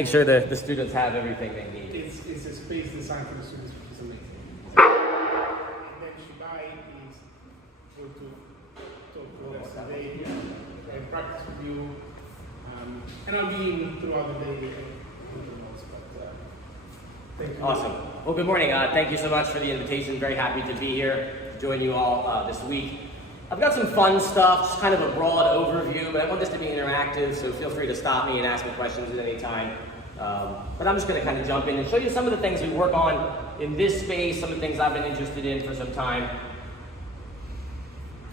Make sure the students have everything they need. It's a space designed for the students, which is amazing. And then Shibai is go to talk to us today and practice with you. And I'll be in throughout the day with the notes, but thank you. Awesome. Well, good morning. Thank you so much for the invitation. Very happy to be here to join you all this week. I've got some fun stuff, just kind of a broad overview, but I want this to be interactive, so feel free to stop me and ask me questions at any time. But I'm just going to kind of jump in and show you some of the things we work on in this space, some of the things I've been interested in for some time.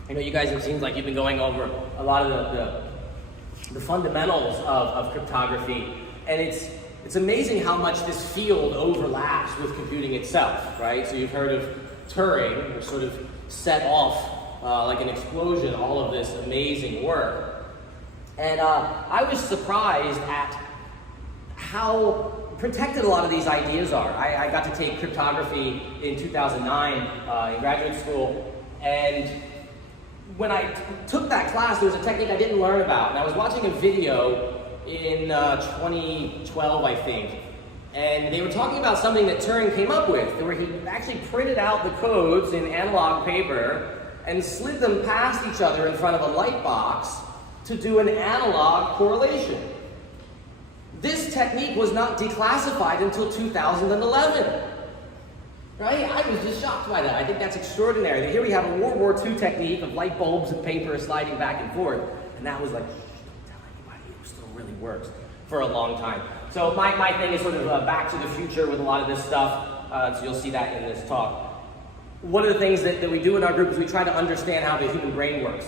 I know you guys, it seems like you've been going over a lot of the fundamentals of cryptography, and it's amazing how much this field overlaps with computing itself, right? So you've heard of Turing, which sort of set off like an explosion, all of this amazing work. And I was surprised at how protected a lot of these ideas are. I got to take cryptography in 2009 in graduate school, and when I took that class, there was a technique I didn't learn about, and I was watching a video in 2012, I think, and they were talking about something that Turing came up with, where he actually printed out the codes in analog paper and slid them past each other in front of a light box to do an analog correlation. This technique was not declassified until 2011. Right? I was just shocked by that. I think that's extraordinary. Here we have a World War II technique of light bulbs and paper sliding back and forth, and that was like, shh, don't tell anybody, it still really works for a long time. So my thing is sort of back to the future with a lot of this stuff, so you'll see that in this talk. One of the things that we do in our group is we try to understand how the human brain works.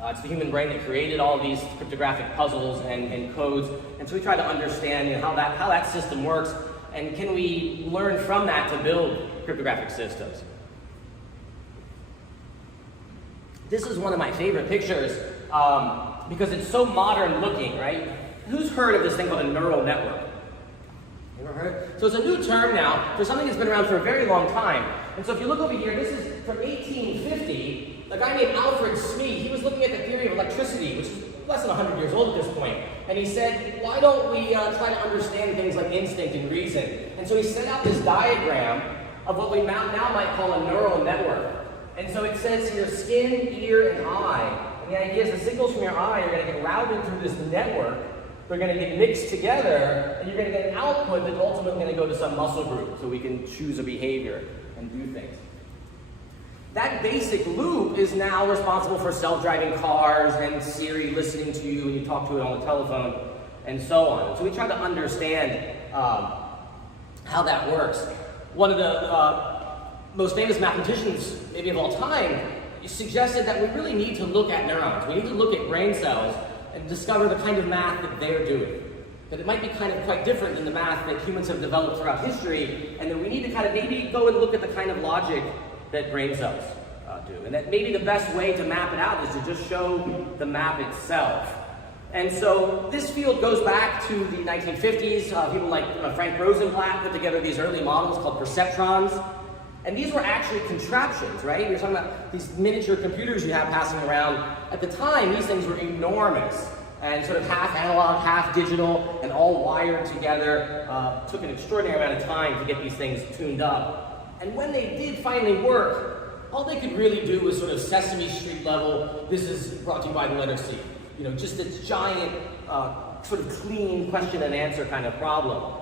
It's the human brain that created all these cryptographic puzzles and codes, and so we try to understand how that system works, and can we learn from that to build cryptographic systems. This is one of my favorite pictures because it's so modern looking, right? Who's heard of this thing called a neural network? Ever heard? So it's a new term now for something that's been around for a very long time. And so if you look over here, this is from 1850. A guy named Alfred Smee, he was looking at the theory of electricity, which is less than 100 years old at this point. And he said, why don't we try to understand things like instinct and reason? And so he set out this diagram of what we now might call a neural network. And so it says here, skin, ear, and eye. And the idea is the signals from your eye are going to get routed through this network. They're going to get mixed together, and you're going to get an output that's ultimately going to go to some muscle group, so we can choose a behavior and do things. That basic loop is now responsible for self-driving cars and Siri listening to you when you talk to it on the telephone, and so on. So we try to understand how that works. One of the most famous mathematicians, maybe of all time, suggested that we really need to look at neurons. We need to look at brain cells and discover the kind of math that they're doing. That it might be kind of quite different than the math that humans have developed throughout history, and that we need to kind of maybe go and look at the kind of logic that brain cells do. And that maybe the best way to map it out is to just show the map itself. And so this field goes back to the 1950s. People like Frank Rosenblatt put together these early models called perceptrons. And these were actually contraptions, right? We were talking about these miniature computers you have passing around. At the time, these things were enormous and sort of half analog, half digital, and all wired together. Took an extraordinary amount of time to get these things tuned up. And when they did finally work, all they could really do was sort of Sesame Street level, this is brought to you by the letter C. You know, just this giant, sort of clean question and answer kind of problem.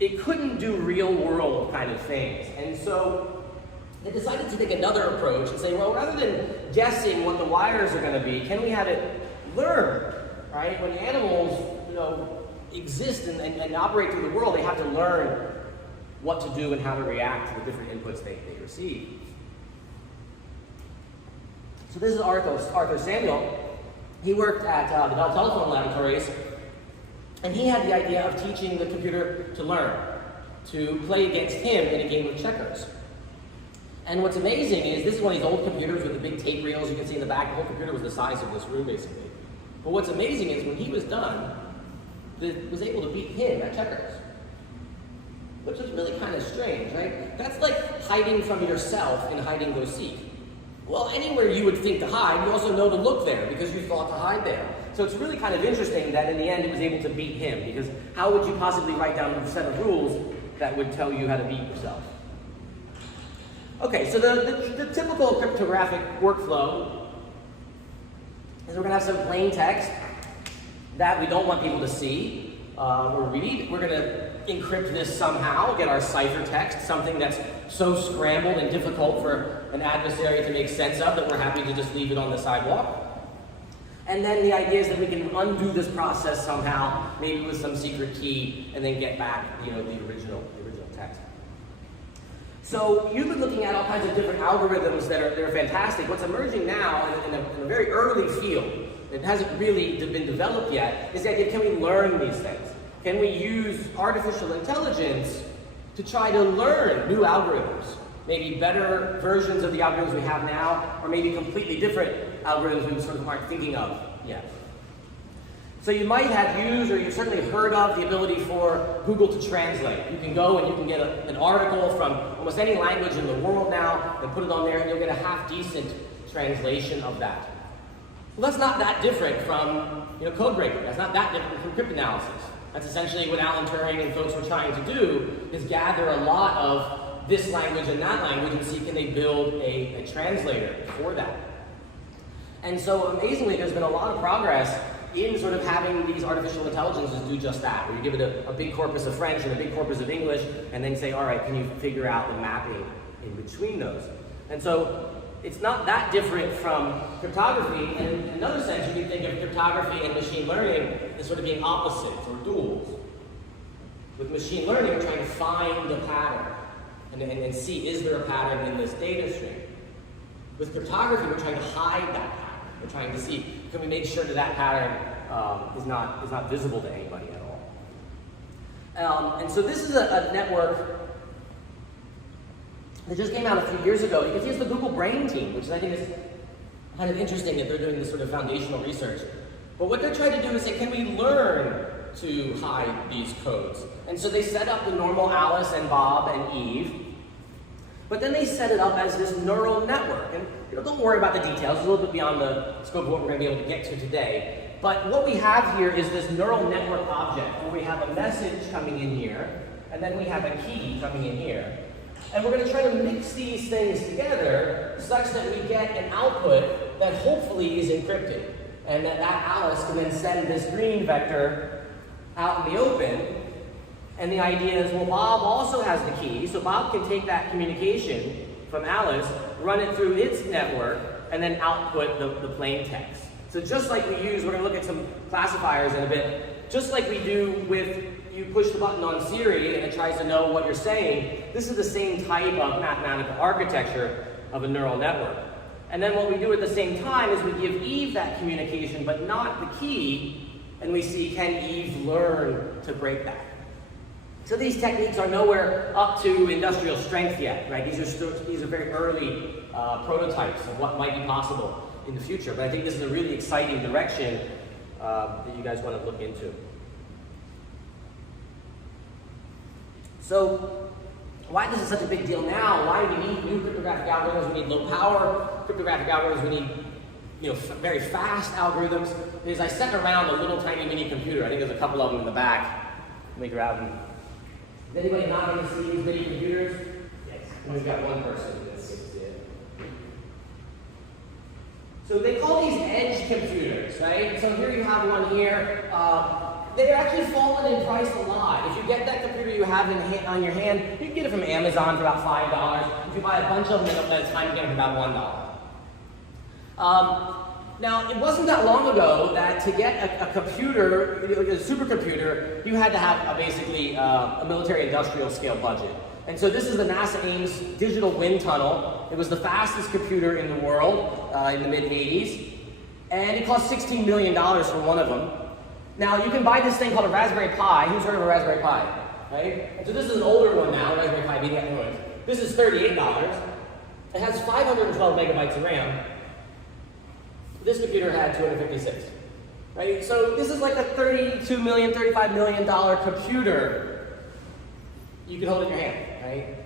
It couldn't do real world kind of things. And so they decided to take another approach and say, well, rather than guessing what the wires are going to be, can we have it learn, right? When animals, exist and operate through the world, they have to learn what to do and how to react to the different inputs they receive. So this is Arthur Samuel. He worked at the Bell Telephone Laboratories, and he had the idea of teaching the computer to learn, to play against him in a game of checkers. And what's amazing is this is one of these old computers with the big tape reels you can see in the back. The whole computer was the size of this room, basically. But what's amazing is when he was done, was able to beat him at checkers. Which is really kind of strange, right? That's like hiding from yourself in hide and go seek. Well, anywhere you would think to hide, you also know to look there because you thought to hide there. So it's really kind of interesting that in the end it was able to beat him, because how would you possibly write down a set of rules that would tell you how to beat yourself? Okay, so the typical cryptographic workflow is we're going to have some plain text that we don't want people to see or read. We're going to encrypt this somehow, get our ciphertext, something that's so scrambled and difficult for an adversary to make sense of that we're happy to just leave it on the sidewalk. And then the idea is that we can undo this process somehow, maybe with some secret key, and then get back, the original text. So you've been looking at all kinds of different algorithms that are fantastic. What's emerging now in a very early field, it hasn't really been developed yet, is the idea, can we learn these things? Can we use artificial intelligence to try to learn new algorithms? Maybe better versions of the algorithms we have now, or maybe completely different algorithms we sort of aren't thinking of yet. So you might have used, or you've certainly heard of, the ability for Google to translate. You can go and you can get an article from almost any language in the world now, and put it on there, and you'll get a half-decent translation of that. Well, that's not that different from code breaking. That's not that different from cryptanalysis. That's essentially what Alan Turing and folks were trying to do, is gather a lot of this language and that language and see can they build a translator for that. And so amazingly, there's been a lot of progress in sort of having these artificial intelligences do just that, where you give it a big corpus of French and a big corpus of English, and then say, all right, can you figure out the mapping in between those? And so it's not that different from cryptography. And in another sense, you can think of cryptography and machine learning as sort of being opposites or duals. With machine learning, we're trying to find the pattern and see, is there a pattern in this data stream? With cryptography, we're trying to hide that pattern. We're trying to see, can we make sure that that pattern is not visible to anybody at all? And so this is a network that just came out a few years ago. You can see it's the Google Brain team, which I think is kind of interesting that they're doing this sort of foundational research. But what they're trying to do is say, can we learn to hide these codes? And so they set up the normal Alice and Bob and Eve, but then they set it up as this neural network. And don't worry about the details, it's a little bit beyond the scope of what we're going to be able to get to today. But what we have here is this neural network object, where we have a message coming in here, and then we have a key coming in here. And we're going to try to mix these things together such that we get an output that hopefully is encrypted. And that Alice can then send this green vector out in the open. And the idea is, well, Bob also has the key, so Bob can take that communication from Alice, run it through its network, and then output the plain text. So just like we use, we're going to look at some classifiers in a bit, just like we do with you push the button on Siri and it tries to know what you're saying, this is the same type of mathematical architecture of a neural network. And then what we do at the same time is we give Eve that communication, but not the key, and we see, can Eve learn to break that? So these techniques are nowhere up to industrial strength yet, right? These are very early prototypes of what might be possible in the future. But I think this is a really exciting direction that you guys want to look into. So why this is such a big deal now? Why do we need new cryptographic algorithms? We need low power cryptographic algorithms. We need very fast algorithms. Is I sent around a little tiny mini computer. I think there's a couple of them in the back. Let me grab them. Is anybody not going to see these mini computers? Yes. We've got one person who gets to see it. So they call these edge computers, right? So here you have one here. They're actually fallen in price a lot. If you get that computer you have on your hand, you can get it from Amazon for about $5. If you buy a bunch of them at a time, you get them for about $1. Now, it wasn't that long ago that to get a computer, a supercomputer, you had to have basically a military-industrial scale budget. And so this is the NASA Ames digital wind tunnel. It was the fastest computer in the world in the mid-'80s. And it cost $16 million for one of them. Now, you can buy this thing called a Raspberry Pi. Who's heard of a Raspberry Pi? Right? And so this is an older one now, Raspberry Pi being that noise. This is $38. It has 512 megabytes of RAM. This computer had 256. Right? So this is like a $32 million, $35 million computer you can hold in your hand, right?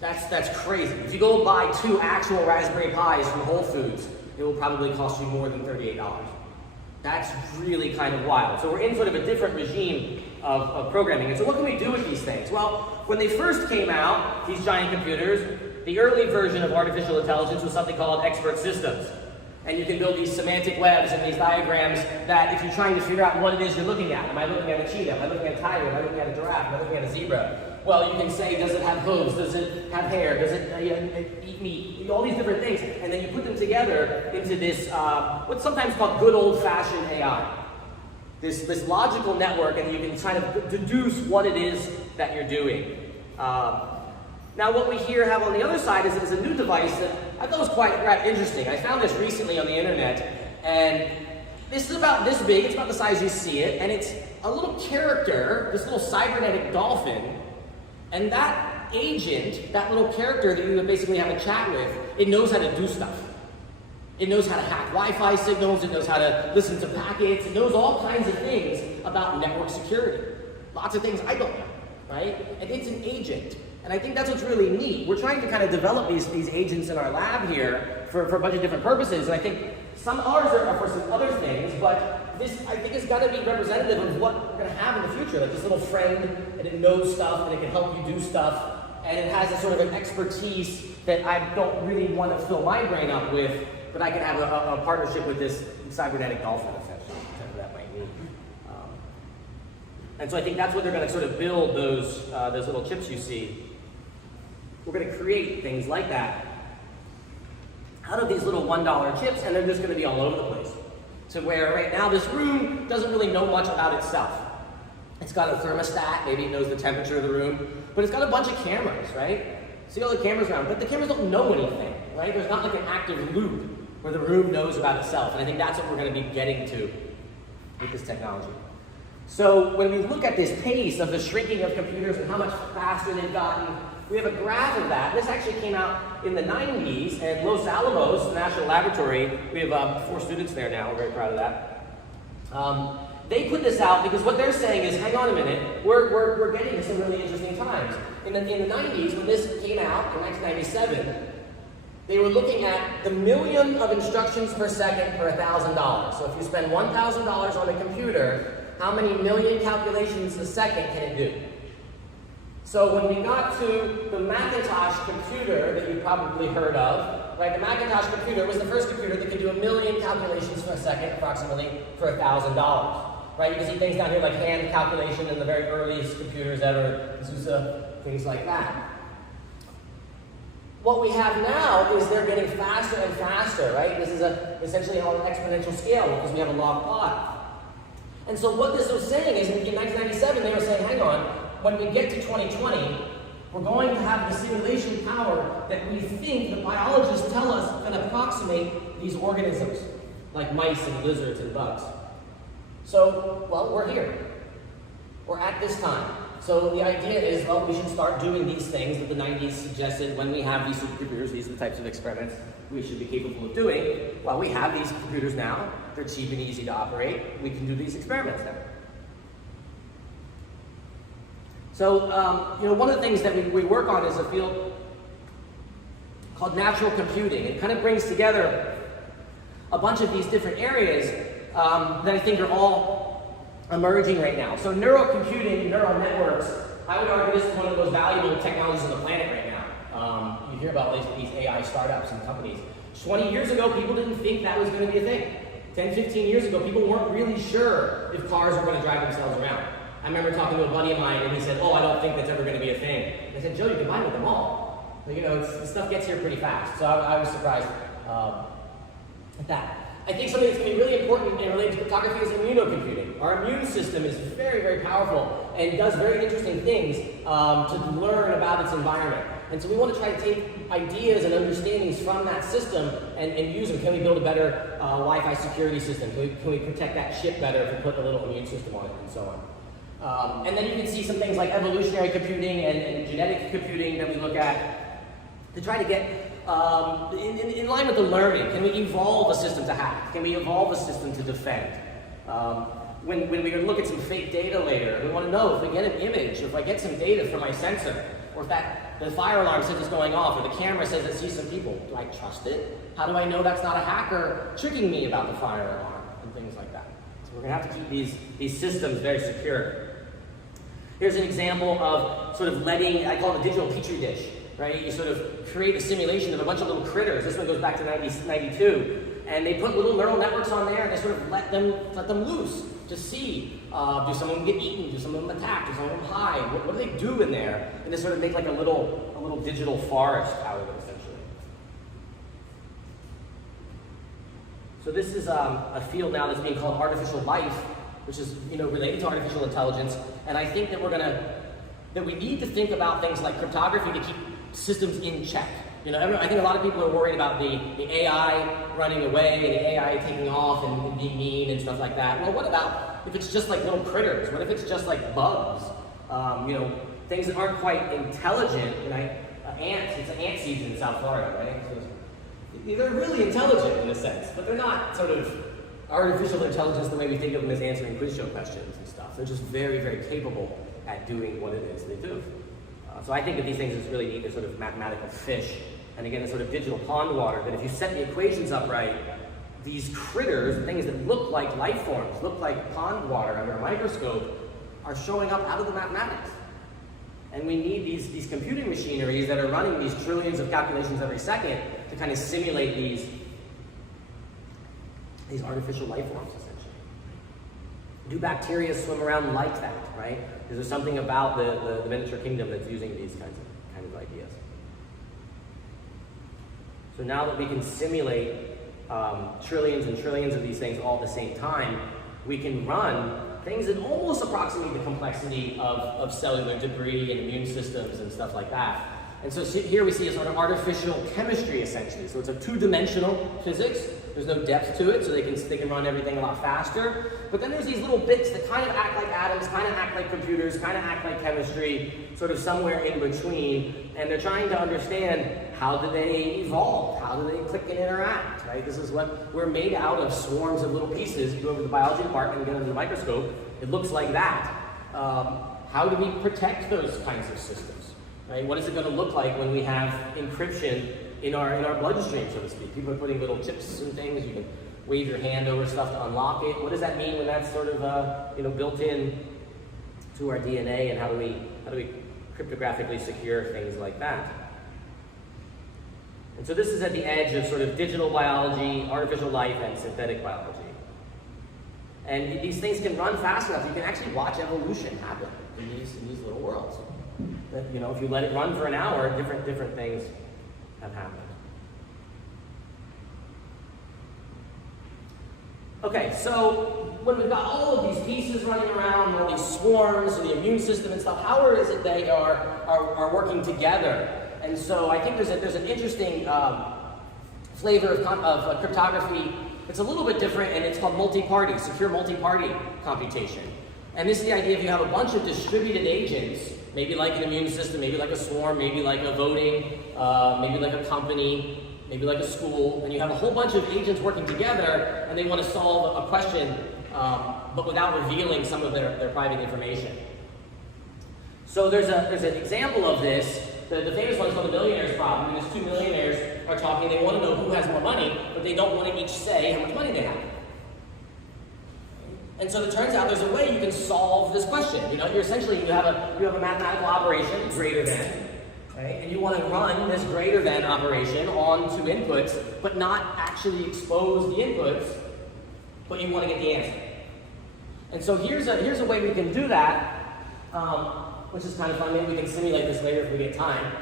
That's crazy. If you go buy 2 actual Raspberry Pis from Whole Foods, it will probably cost you more than $38. That's really kind of wild. So we're in sort of a different regime of programming. And so what can we do with these things? Well, when they first came out, these giant computers, the early version of artificial intelligence was something called expert systems. And you can build these semantic webs and these diagrams that if you're trying to figure out what it is you're looking at, am I looking at a cheetah? Am I looking at a tiger? Am I looking at a giraffe? Am I looking at a zebra? Well, you can say, does it have hooves? Does it have hair? Does it eat meat? All these different things. And then you put them together into this, what's sometimes called good old-fashioned AI. This logical network, and you can kind of deduce what it is that you're doing. Now, what we here have on the other side is a new device that I thought was quite interesting. I found this recently on the internet, and this is about this big. It's about the size you see it, and it's a little character, this little cybernetic dolphin, and that agent, that little character that you would basically have a chat with, it knows how to do stuff. It knows how to hack Wi-Fi signals, it knows how to listen to packets, it knows all kinds of things about network security. Lots of things I don't know, right? And it's an agent. And I think that's what's really neat. We're trying to kind of develop these agents in our lab here for a bunch of different purposes. And I think some ours are for some other things, but this, I think, has got to be representative of what we're going to have in the future. Like this little friend, and it knows stuff, and it can help you do stuff. And it has a sort of an expertise that I don't really want to fill my brain up with, but I can have a partnership with this cybernetic dolphin, essentially, whatever that might mean. And so I think that's what they're going to sort of build those little chips you see. We're going to create things like that out of these little $1 chips, and they're just going to be all over the place. To where right now this room doesn't really know much about itself. It's got a thermostat, maybe it knows the temperature of the room, but it's got a bunch of cameras, right? See all the cameras around, but the cameras don't know anything, right? There's not like an active loop where the room knows about itself, and I think that's what we're going to be getting to with this technology. So when we look at this pace of the shrinking of computers and how much faster they've gotten, we have a graph of that. This actually came out in the 90s, and Los Alamos, the National Laboratory, we have 4 students there now, we're very proud of that. They put this out because what they're saying is, hang on a minute, we're getting to some really interesting times. In the 90s, when this came out, in 1997, they were looking at the million of instructions per second per $1,000. So if you spend $1,000 on a computer, how many million calculations a second can it do? So when we got to the Macintosh computer that you've probably heard of, right? The Macintosh computer was the first computer that could do 1 million calculations per second, approximately, for $1,000. Right? You can see things down here like hand calculation and the very earliest computers ever, Zuse, things like that. What we have now is they're getting faster and faster, right? This is essentially on an exponential scale because we have a log plot. And so what this was saying is in 1997, they were saying, hang on, when we get to 2020, we're going to have the simulation power that we think the biologists tell us can approximate these organisms, like mice and lizards and bugs. So, well, we're here. We're at this time. So the idea is, well, we should start doing these things that the 90s suggested when we have these supercomputers. These are the types of experiments we should be capable of doing. Well, we have these computers now. They're cheap and easy to operate. We can do these experiments now. So, one of the things that we work on is a field called natural computing. It kind of brings together a bunch of these different areas that I think are all emerging right now. So neurocomputing, neural networks, I would argue this is one of the most valuable technologies on the planet right now. You hear about these AI startups and companies. 20 years ago, people didn't think that was going to be a thing. 10, 15 years ago, people weren't really sure if cars were going to drive themselves around. I remember talking to a buddy of mine, and he said, oh, I don't think that's ever going to be a thing. I said, Joe, you can buy them at the mall. But, the stuff gets here pretty fast. So I was surprised at that. I think something that's going to be really important in related to cryptography is immunocomputing. Our immune system is very, very powerful and does very interesting things to learn about its environment. And so we want to try to take ideas and understandings from that system and use them. Can we build a better Wi-Fi security system? Can we protect that chip better if we put a little immune system on it and so on? And then you can see some things like evolutionary computing and genetic computing that we look at to try to get in line with the learning. Can we evolve a system to hack? Can we evolve a system to defend? When we look at some fake data later, we want to know if we get an image, or if I get some data from my sensor, or if the fire alarm says it's going off, or the camera says it sees some people, do I trust it? How do I know that's not a hacker tricking me about the fire alarm, and things like that? We're going to have to keep these systems very secure. Here's an example of sort of letting, I call it a digital petri dish, right? You sort of create a simulation of a bunch of little critters. This one goes back to 92. And they put little neural networks on there and they sort of let them loose to see. Do some of them get eaten? Do some of them attack? Do some of them hide? What do they do in there? And they sort of make like a little digital forest out of it, essentially. So this is a field now that's being called artificial life, which is related to artificial intelligence. And I think that we need to think about things like cryptography to keep systems in check. I think a lot of people are worried about the AI running away and the AI taking off and being mean and stuff like that. Well, what about if it's just like little critters? What if it's just like bugs? Things that aren't quite intelligent. Ants. It's an ant season in South Florida, right? So they're really intelligent in a sense, but they're not sort of artificial intelligence the way we think of them as answering quiz show questions and stuff. They're just very, very capable at doing what it is they do. So I think of these things as really neat as sort of mathematical fish. And again, a sort of digital pond water, that if you set the equations up right, these critters, things that look like life forms, look like pond water under a microscope, are showing up out of the mathematics. And we need these computing machineries that are running these trillions of calculations every second to kind of simulate these artificial life forms, essentially. Do bacteria swim around like that, right? Is there something about the miniature kingdom that's using these kinds of ideas? So now that we can simulate trillions and trillions of these things all at the same time, we can run things that almost approximate the complexity of cellular debris and immune systems and stuff like that. And so here we see a sort of artificial chemistry, essentially. So it's a two-dimensional physics. There's no depth to it, so they can run everything a lot faster. But then there's these little bits that kind of act like atoms, kind of act like computers, kind of act like chemistry, sort of somewhere in between. And they're trying to understand, how do they evolve? How do they click and interact, right? This is what we're made out of, swarms of little pieces. You go over to the biology department and get under the microscope, it looks like that. How do we protect those kinds of systems? Right? What is it going to look like when we have encryption in our bloodstream, so to speak? People are putting little chips and things. You can wave your hand over stuff to unlock it. What does that mean when that's sort of built in to our DNA? And how do we cryptographically secure things like that? And so this is at the edge of sort of digital biology, artificial life, and synthetic biology. And these things can run fast enough. You can actually watch evolution happen in these little worlds. That, if you let it run for an hour, different things have happened. Okay, so when we've got all of these pieces running around, all these swarms, and the immune system and stuff, how is it they are working together? And so I think there's an interesting flavor of cryptography. It's a little bit different, and it's called multi-party, secure multi-party computation. And this is the idea: if you have a bunch of distributed agents, maybe like an immune system, maybe like a swarm, maybe like a voting, maybe like a company, maybe like a school, and you have a whole bunch of agents working together, and they want to solve a question, but without revealing some of their private information. So there's an example of this. The famous one is called the millionaire's problem. And these two millionaires are talking. They want to know who has more money, but they don't want to each say how much money they have. And so it turns out there's a way you can solve this question. You have a mathematical operation, greater than, right? And you want to run this greater than operation on two inputs, but not actually expose the inputs, but you want to get the answer. And so here's a way we can do that, which is kind of fun. Maybe we can simulate this later if we get time.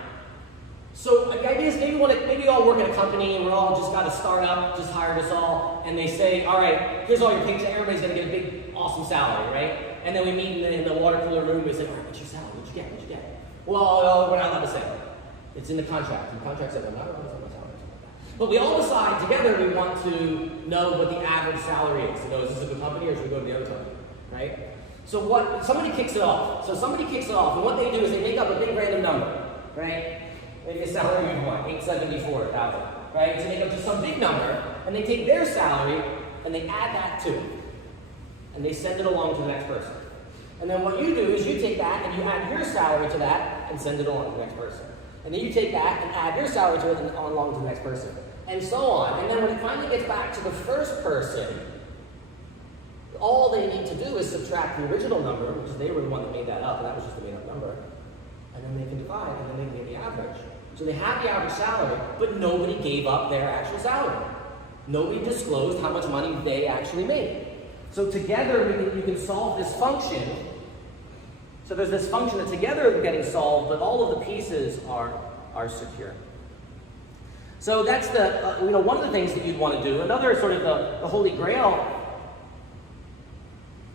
So the idea is maybe you all work at a company and we're all just got a startup, just hired us all, and they say, all right, here's all your paycheck, everybody's gonna get a big, awesome salary, right? And then we meet in the water cooler room, we say, all right, what's your salary? What'd you get? Well, we're not allowed to say. It's in the contract. The contract says, we're not allowed to say my salary. But we all decide together we want to know what the average salary is. Is this a good company or should we go to the other company, right? So somebody kicks it off. And what they do is they make up a big random number, right? Maybe a salary of what? $874,000, right? So they go to some big number, and they take their salary, and they add that to it. And they send it along to the next person. And then what you do is you take that, and you add your salary to that, and send it along to the next person. And then you take that, and add your salary to it, and along to the next person. And so on. And then when it finally gets back to the first person, All they need to do is subtract the original number, which they were the one that made that up, and that was just a made-up number, and then they can divide, and then they can get the average. So they have the average salary, but nobody gave up their actual salary. Nobody disclosed how much money they actually made. So together, you can solve this function. So there's this function that together is getting solved, but all of the pieces are secure. So that's the one of the things that you'd want to do. Another sort of the holy grail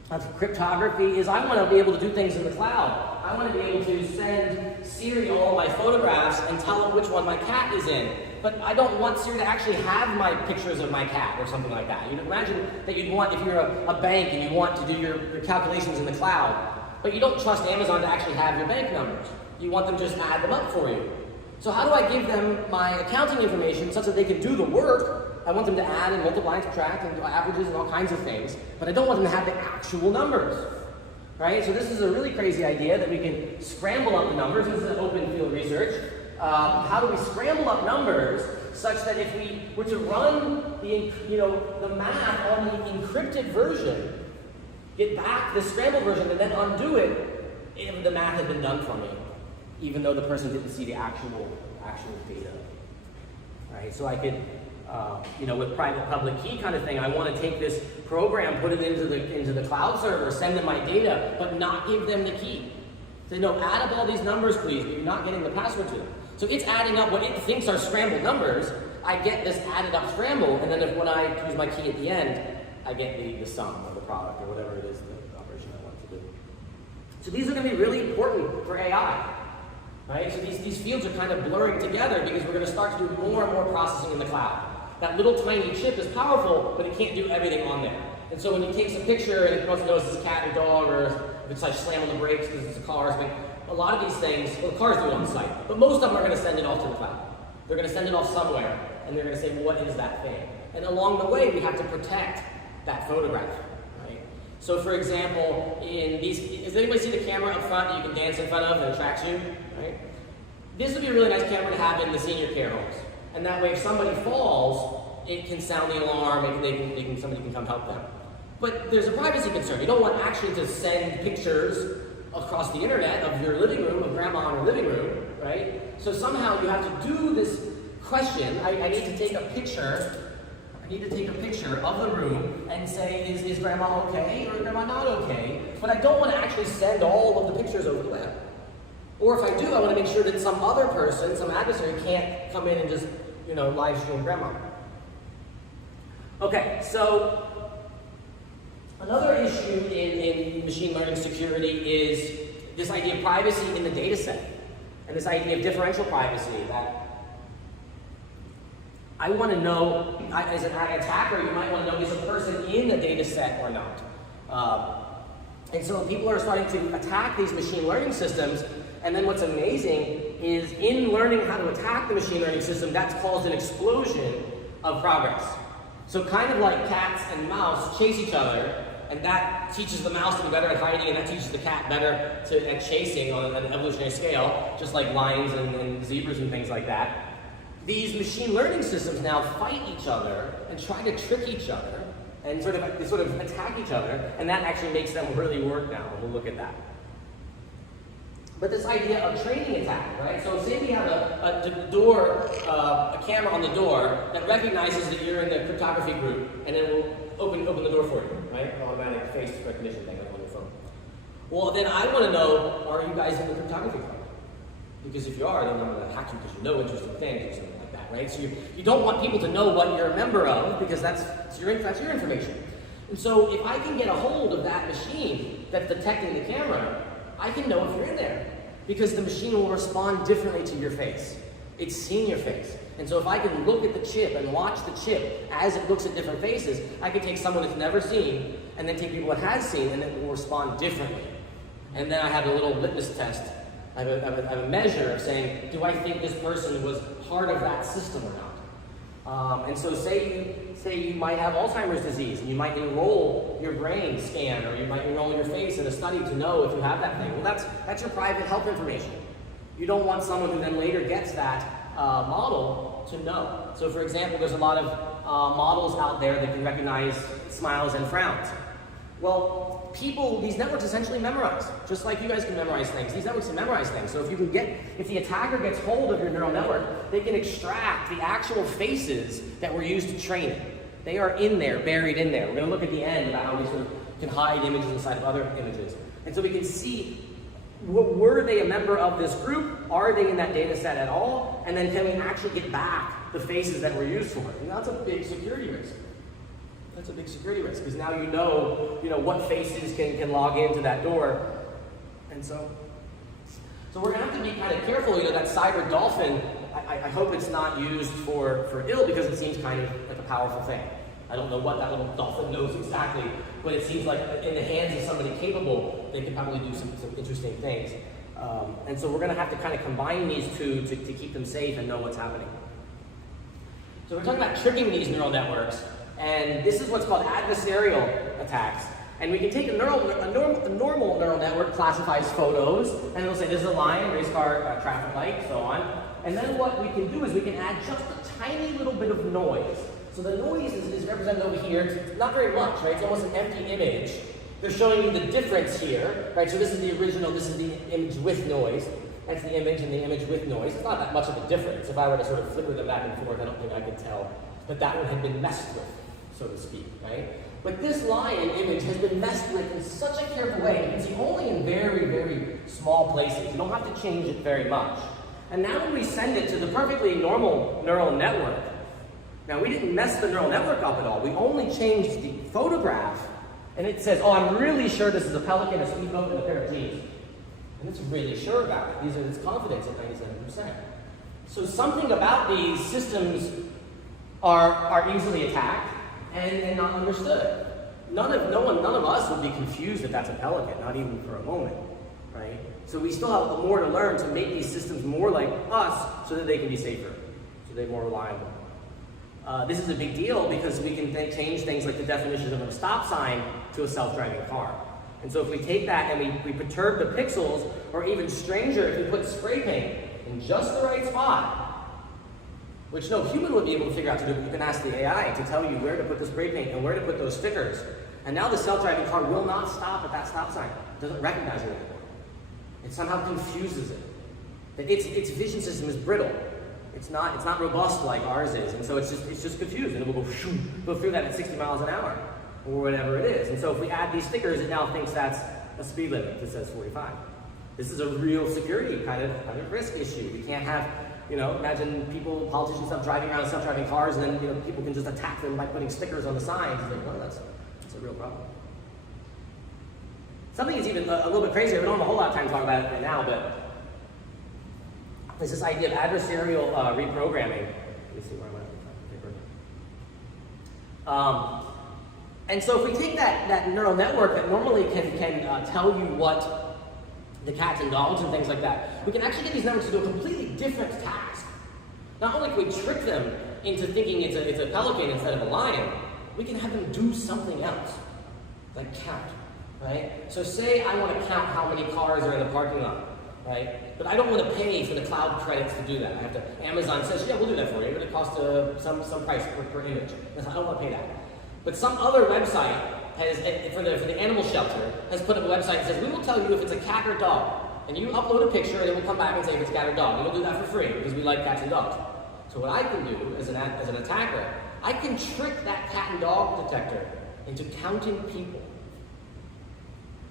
of cryptography is I want to be able to do things in the cloud. I want to be able to send Siri all my photographs and tell it which one my cat is in. But I don't want Siri to actually have my pictures of my cat or something like that. You'd imagine that you'd want, if you're a bank and you want to do your calculations in the cloud, but you don't trust Amazon to actually have your bank numbers. You want them to just add them up for you. So how do I give them my accounting information such that they can do the work? I want them to add and multiply and subtract and do averages and all kinds of things, but I don't want them to have the actual numbers. Right? So this is a really crazy idea that we can scramble up the numbers. This is open field research. How do we scramble up numbers such that if we were to run the math on the encrypted version, get back the scrambled version, and then undo it, the math had been done for me, even though the person didn't see the actual data. Right? So I could, with private public key kind of thing, I want to take this program, put it into the cloud server, send them my data, but not give them the key. Say, no, add up all these numbers, please, but you're not getting the password to them. So it's adding up what it thinks are scrambled numbers. I get this added up scramble, and then when I use my key at the end, I get the sum or the product or whatever it is, the operation I want to do. So these are going to be really important for AI. Right? So these fields are kind of blurring together because we're going to start to do more and more processing in the cloud. That little tiny chip is powerful, but it can't do everything on there. And so when he takes a picture and it wants to know if it's a cat or dog, or if it's like slam on the brakes because it's a car, a lot of these things, well, cars do it on site, but most of them are going to send it off to the cloud. They're going to send it off somewhere, and they're going to say, well, what is that thing? And along the way, we have to protect that photograph. Right? So for example, does anybody see the camera up front that you can dance in front of and it tracks you? Right? This would be a really nice camera to have in the senior care homes. And that way, if somebody falls, it can sound the alarm, and somebody can come help them. But there's a privacy concern. You don't want actually to send pictures across the internet of your living room, of grandma in her living room, right? So somehow you have to do this question. I need to take a picture. I need to take a picture of the room and say, is grandma okay or is grandma not okay? But I don't want to actually send all of the pictures over the web. Or if I do, I want to make sure that some other person, some adversary, can't come in and just, live stream grandma. Okay, so another issue in machine learning security is this idea of privacy in the data set. And this idea of differential privacy, that I want to know, as an attacker, you might want to know, is a person in the data set or not? And so people are starting to attack these machine learning systems, and then what's amazing is in learning how to attack the machine learning system, that's caused an explosion of progress. So kind of like cats and mouse chase each other, and that teaches the mouse to be better at hiding, and that teaches the cat better at chasing on an evolutionary scale, just like lions and zebras and things like that. These machine learning systems now fight each other and try to trick each other and sort of attack each other, and that actually makes them really work now. We'll look at that. But this idea of training attack, right? So say we have a camera on the door that recognizes that you're in the cryptography group, and it will open the door for you, right? An automatic face recognition thing on your phone. Well, then I want to know, are you guys in the cryptography club? Because if you are, then I'm going to hack you because you know interesting things or something like that, right? So you don't want people to know what you're a member of because that's your information. And so if I can get a hold of that machine that's detecting the camera, I can know if you're in there because the machine will respond differently to your face. It's seen your face. And so if I can look at the chip and watch the chip as it looks at different faces, I can take someone that's never seen and then take people that has seen and it will respond differently. And then I have a little litmus test. I have a measure of saying, do I think this person was part of that system or not? And so say you might have Alzheimer's disease and you might enroll your brain scan or you might enroll your face in a study to know if you have that thing. Well, that's your private health information. You don't want someone who then later gets that model to know. So for example, there's a lot of models out there that can recognize smiles and frowns. Well, these networks essentially memorize, just like you guys can memorize things. These networks can memorize things. So if the attacker gets hold of your neural network, they can extract the actual faces that were used to train it. They are in there, buried in there. We're going to look at the end about how we sort of can hide images inside of other images. And so we can see, were they a member of this group? Are they in that data set at all? And then can we actually get back the faces that were used for it? And that's a big security risk. That's a big security risk, because now you know what faces can log into that door. And so we're going to have to be kind of careful. That cyber dolphin, I hope it's not used for ill, because it seems kind of like a powerful thing. I don't know what that little dolphin knows exactly, but it seems like in the hands of somebody capable, they could probably do some interesting things. And so we're going to have to kind of combine these two to keep them safe and know what's happening. So we're talking about tricking these neural networks. And this is what's called adversarial attacks. And we can take a normal neural network, classifies photos, and it'll say this is a lion, race car, traffic light, so on. And then what we can do is we can add just a tiny little bit of noise. So the noise is represented over here. It's not very much, right? It's almost an empty image. They're showing you the difference here, right? So this is the original, this is the image with noise. That's the image and the image with noise. It's not that much of a difference. If I were to sort of flicker them back and forth, I don't think I could tell that one had been messed with, so to speak, right? But this lion image has been messed with in such a careful way. You can see only in very, very small places. You don't have to change it very much. And now when we send it to the perfectly normal neural network, now we didn't mess the neural network up at all. We only changed the photograph, and it says, oh, I'm really sure this is a pelican, a speedboat, and a pair of jeans. And it's really sure about it. It's confidence at 97%. So something about these systems are easily attacked and not understood. None of us would be confused that that's a pelican, not even for a moment, right? So we still have more to learn to make these systems more like us so that they can be safer, so they're more reliable. This is a big deal because we can change things like the definition of a stop sign to a self-driving car. And so if we take that and we perturb the pixels, or even stranger, if we put spray paint in just the right spot, which no human would be able to figure out to do, but you can ask the AI to tell you where to put the spray paint and where to put those stickers. And now the self-driving car will not stop at that stop sign. It doesn't recognize it anymore. It somehow confuses it. That its vision system is brittle. It's not robust like ours is, and so it's just confused, and it will go through that at 60 miles an hour, or whatever it is. And so if we add these stickers, it now thinks that's a speed limit that says 45. This is a real security kind of risk issue. We can't have, imagine politicians driving around self-driving cars, and then people can just attack them by putting stickers on the signs. Like, well, that's a real problem. Something that's even a little bit crazier. We don't have a whole lot of time to talk about it right now, but there's this idea of adversarial reprogramming. Let me see where I'm at. And so if we take that neural network that normally can tell you what the cats and dogs and things like that, we can actually get these networks to do a completely different task. Not only can we trick them into thinking it's a pelican instead of a lion, we can have them do something else, like count, right? So say I want to count how many cars are in the parking lot, right? But I don't want to pay for the cloud credits to do that. I have to, Amazon says, yeah, we'll do that for you, but it costs some price per image. And so I don't want to pay that. But some other website has, for the animal shelter, has put up a website that says, we will tell you if it's a cat or dog. And you upload a picture, and it will come back and say if it's a cat or dog. And we'll do that for free, because we like cats and dogs. So what I can do as an attacker, I can trick that cat and dog detector into counting people.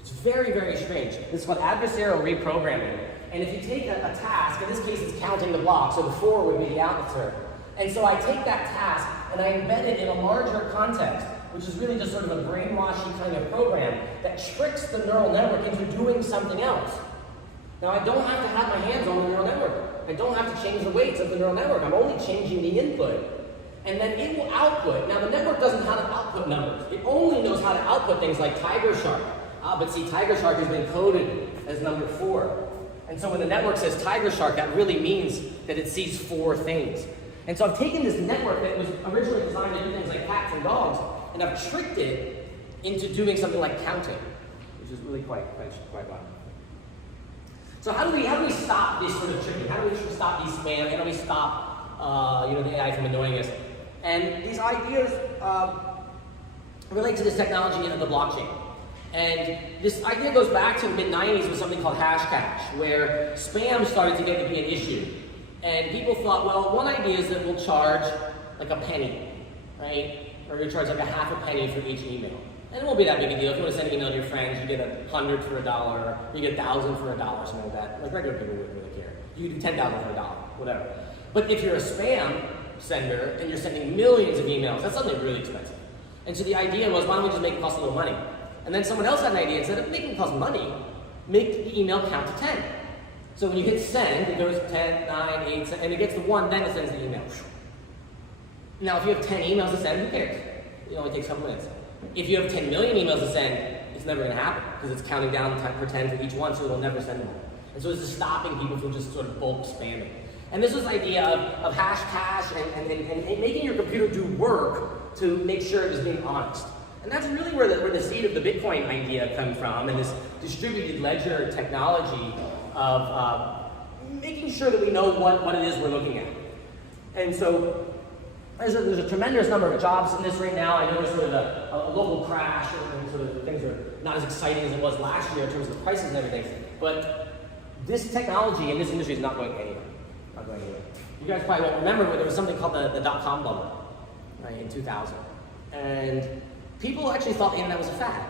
It's very, very strange. This is called adversarial reprogramming. And if you take a task, in this case it's counting the blocks, so the 4 would be the answer. And so I take that task and I embed it in a larger context, which is really just sort of a brainwashy kind of program that tricks the neural network into doing something else. Now I don't have to have my hands on the neural network. I don't have to change the weights of the neural network. I'm only changing the input. And then it will output. Now the network doesn't know how to output numbers. It only knows how to output things like tiger shark. But see, tiger shark has been coded as number 4. And so when the network says tiger shark, that really means that it sees 4 things. And so I've taken this network that was originally designed to do things like cats and dogs, and I've tricked it into doing something like counting, which is really quite wild. So how do we stop this sort of tricking? How do we stop these spam? How do we stop the AI from annoying us? And these ideas relate to this technology of the blockchain. And this idea goes back to the mid-90s with something called hash cash, where spam started to get to be an issue. And people thought, well, one idea is that we'll charge like a penny, right? Or we'll charge like a half a penny for each email. And it won't be that big a deal. If you want to send an email to your friends, you get 100 for $1, or you get 1,000 for $1, something like that. Like regular people wouldn't really care. You can do 10,000 for $1, whatever. But if you're a spam sender and you're sending millions of emails, that's suddenly really expensive. And so the idea was, why don't we just make it cost a little money? And then someone else had an idea. Instead of making it cost money, make the email count to 10. So when you hit send, it goes 10, 9, 8, 7, and it gets to 1, then it sends the email. Now, if you have 10 emails to send, who cares? It only takes a couple minutes. If you have 10 million emails to send, it's never going to happen because it's counting down for 10 for each one, so it'll never send them. And so it's just stopping people from just sort of bulk spamming. And this was the idea of hash cash and making your computer do work to make sure it was being honest. And that's really where the seed of the Bitcoin idea comes from, and this distributed ledger technology of making sure that we know what it is we're looking at. And so there's a tremendous number of jobs in this right now. I know there's sort of a local crash, and sort of things are not as exciting as it was last year in terms of the prices and everything. But this technology in this industry is not going anywhere. Not going anywhere. You guys probably won't remember, but there was something called the dot-com bubble, right, in 2000. And people actually thought the internet was a fad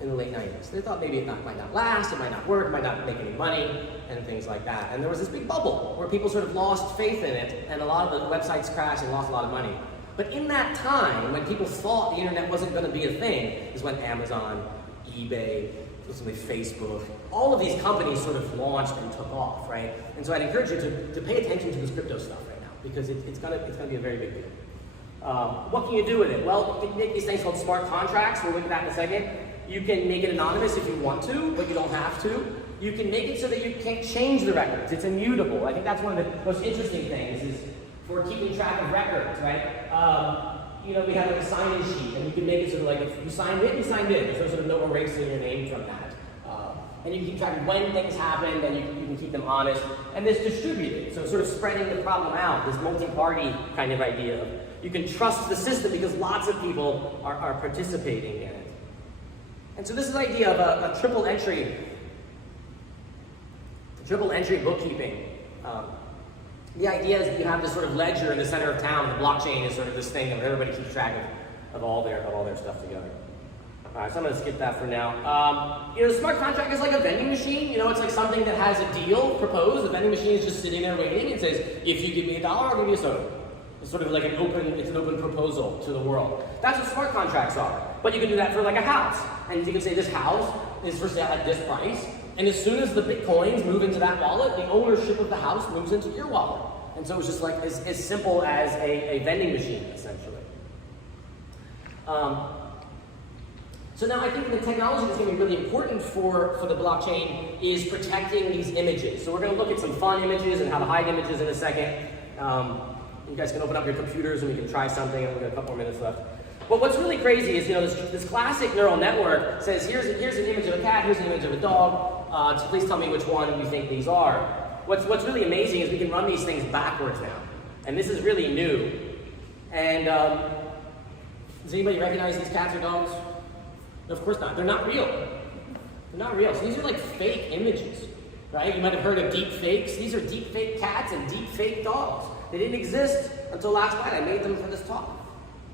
in the late 90s. They thought maybe it might not last, it might not work, it might not make any money, and things like that. And there was this big bubble where people sort of lost faith in it, and a lot of the websites crashed and lost a lot of money. But in that time, when people thought the internet wasn't going to be a thing, is when Amazon, eBay, recently Facebook, all of these companies sort of launched and took off, right? And so I'd encourage you to pay attention to this crypto stuff right now, because it's gonna be a very big deal. What can you do with it? Well, you can make these things called smart contracts. We'll look at that in a second. You can make it anonymous if you want to, but you don't have to. You can make it so that you can't change the records. It's immutable. I think that's one of the most interesting things is for keeping track of records, right? We have like a sign-in sheet, and you can make it sort of like if you signed in, you signed in. There's sort of no erasing your name from that. And you can keep track of when things happened, and you can keep them honest. And this distributed, so sort of spreading the problem out, this multi-party kind of idea of you can trust the system because lots of people are participating in it. And so this is the idea of a triple entry bookkeeping. The idea is that you have this sort of ledger in the center of town. The blockchain is sort of this thing that everybody keeps track of all their stuff together. All right, so I'm going to skip that for now. The smart contract is like a vending machine. It's like something that has a deal proposed. The vending machine is just sitting there waiting. It says, if you give me $1, I'll give you a soda. It's sort of like an open proposal to the world. That's what smart contracts are. But you can do that for like a house. And you can say this house is for sale at this price. And as soon as the Bitcoins move into that wallet, the ownership of the house moves into your wallet. And so it's just like as simple as a vending machine, essentially. So now I think the technology that's going to be really important for the blockchain is protecting these images. So we're going to look at some fun images and how to hide images in a second. You guys can open up your computers and we can try something, and we've got a couple more minutes left. But what's really crazy is, this classic neural network says, here's an image of a cat, here's an image of a dog, so please tell me which one you think these are. What's really amazing is we can run these things backwards now. And this is really new. And does anybody recognize these cats or dogs? No, of course not. They're not real. They're not real. So these are like fake images, right? You might have heard of deep fakes. These are deep fake cats and deep fake dogs. They didn't exist until last night. I made them for this talk.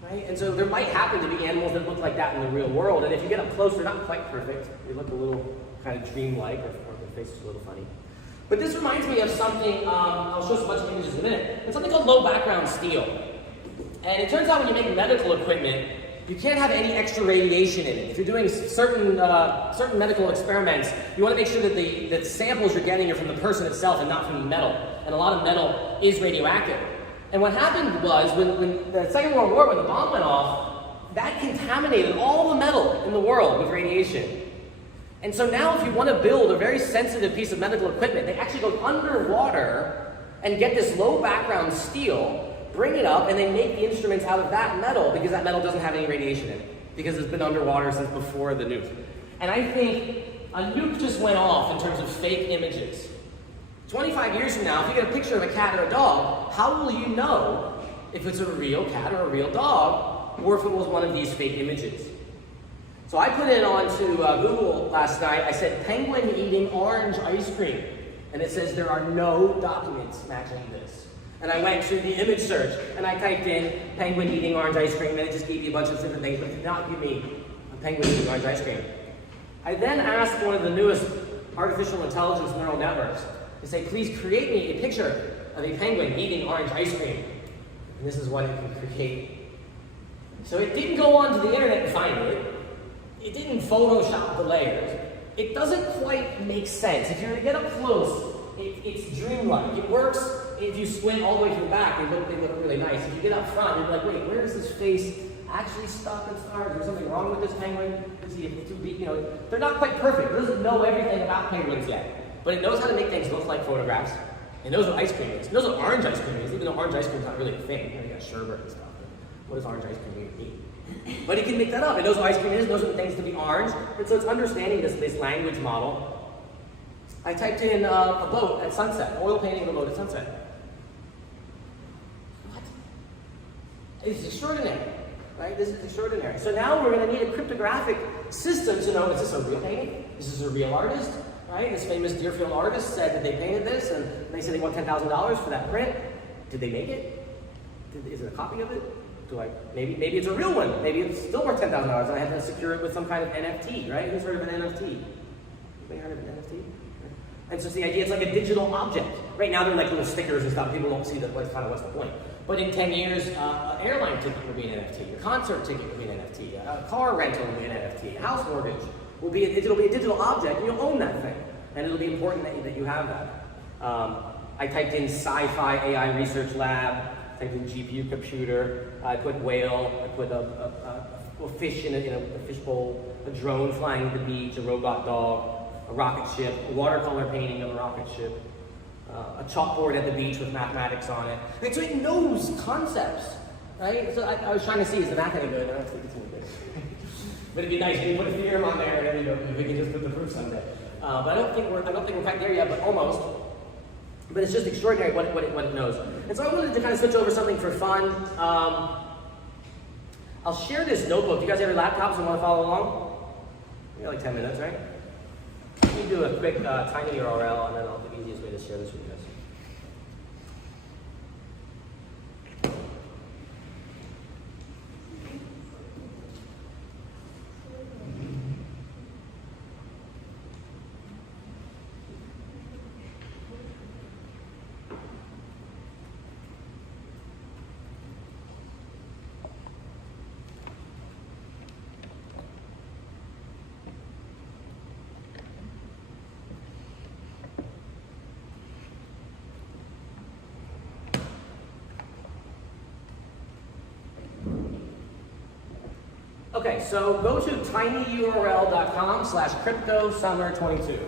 Right? And so there might happen to be animals that look like that in the real world. And if you get up close, they're not quite perfect. They look a little kind of dreamlike, or their face is a little funny. But this reminds me of something, I'll show some bunch of images in a minute. It's something called low background steel. And it turns out when you make medical equipment, you can't have any extra radiation in it. If you're doing certain medical experiments, you want to make sure that the samples you're getting are from the person itself and not from the metal. And a lot of metal is radioactive. And what happened was, when the Second World War, when the bomb went off, that contaminated all the metal in the world with radiation. And so now if you want to build a very sensitive piece of medical equipment, they actually go underwater and get this low background steel, bring it up, and they make the instruments out of that metal because that metal doesn't have any radiation in it, because it's been underwater since before the nuke. And I think a nuke just went off in terms of fake images. 25 years from now, if you get a picture of a cat or a dog, how will you know if it's a real cat or a real dog, or if it was one of these fake images? So I put it onto Google last night. I said, penguin eating orange ice cream. And it says there are no documents matching this. And I went to the image search, and I typed in penguin eating orange ice cream, and it just gave me a bunch of different things, but did not give me a penguin eating orange ice cream. I then asked one of the newest artificial intelligence neural networks to say, please create me a picture of a penguin eating orange ice cream. And this is what it can create. So it didn't go onto the internet and find it. It didn't Photoshop the layers. It doesn't quite make sense. If you get up close, it's dreamlike. It works if you squint all the way to the back. They look really nice. If you get up front, you're like, wait, where is this face actually stuck in stars? Is there something wrong with this penguin? Is he too big? You know, they're not quite perfect. It doesn't know everything about penguins yet. But it knows how to make things look like photographs. It knows what ice cream is. It knows what orange ice cream is, even though orange ice cream is not really a thing. You know, you got sherbet and stuff. What does orange ice cream mean? But it can make that up. It knows what ice cream is, knows what things to be orange. And so it's understanding this language model. I typed in a boat at sunset, oil painting of a boat at sunset. What? It's extraordinary, right? This is extraordinary. So now we're going to need a cryptographic system to know, is this a real painting? Is this a real artist? Right? This famous Deerfield artist said that they painted this, and they said they want $10,000 for that print. Did they make it? Is it a copy of it? Maybe it's a real one. Maybe it's still worth $10,000, and I have to secure it with some kind of NFT, right? Who's heard of an NFT? Anybody heard of an NFT? And so it's the idea, it's like a digital object. Right now they're like little stickers and stuff. People don't see that. What's the point? But in 10 years, an airline ticket will be an NFT. A concert ticket will be an NFT. A car rental will be an NFT. A house mortgage will be a digital object, and you'll own that thing. And it'll be important that you have that. I typed in sci-fi AI research lab. Typed in GPU computer. I put whale. I put a fish in a fish bowl. A drone flying to the beach. A robot dog. A rocket ship. A watercolor painting of a rocket ship. A chalkboard at the beach with mathematics on it. And so it knows concepts, right? So I was trying to see, is the math any good? I don't think it's any good. But it'd be nice if you put a theorem on there, and then we can just put the proof someday. But I don't think we're quite there yet, but almost. But it's just extraordinary what it knows. And so I wanted to kind of switch over something for fun. I'll share this notebook. You guys have your laptops and want to follow along? We got like 10 minutes, right? Let me do a quick tiny URL, and then the easiest way to share this with you guys. Okay, so go to tinyurl.com/cryptosummer22.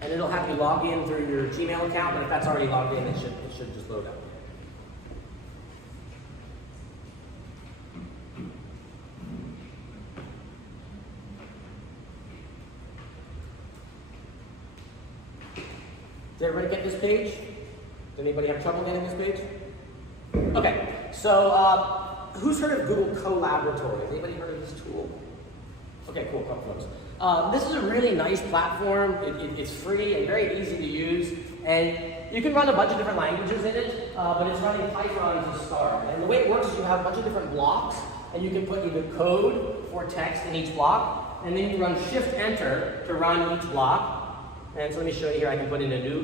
And it'll have you log in through your Gmail account, but if that's already logged in, it should just load up. Did everybody get this page? Did anybody have trouble getting this page? Okay, so who's heard of Google Colaboratory? Has anybody heard of this tool? Okay, cool, come close. This is a really nice platform. It's free and very easy to use. And you can run a bunch of different languages in it, but it's running Python to start. And the way it works is you have a bunch of different blocks, and you can put either code or text in each block, and then you run Shift-Enter to run each block. And so let me show you here. I can put in a new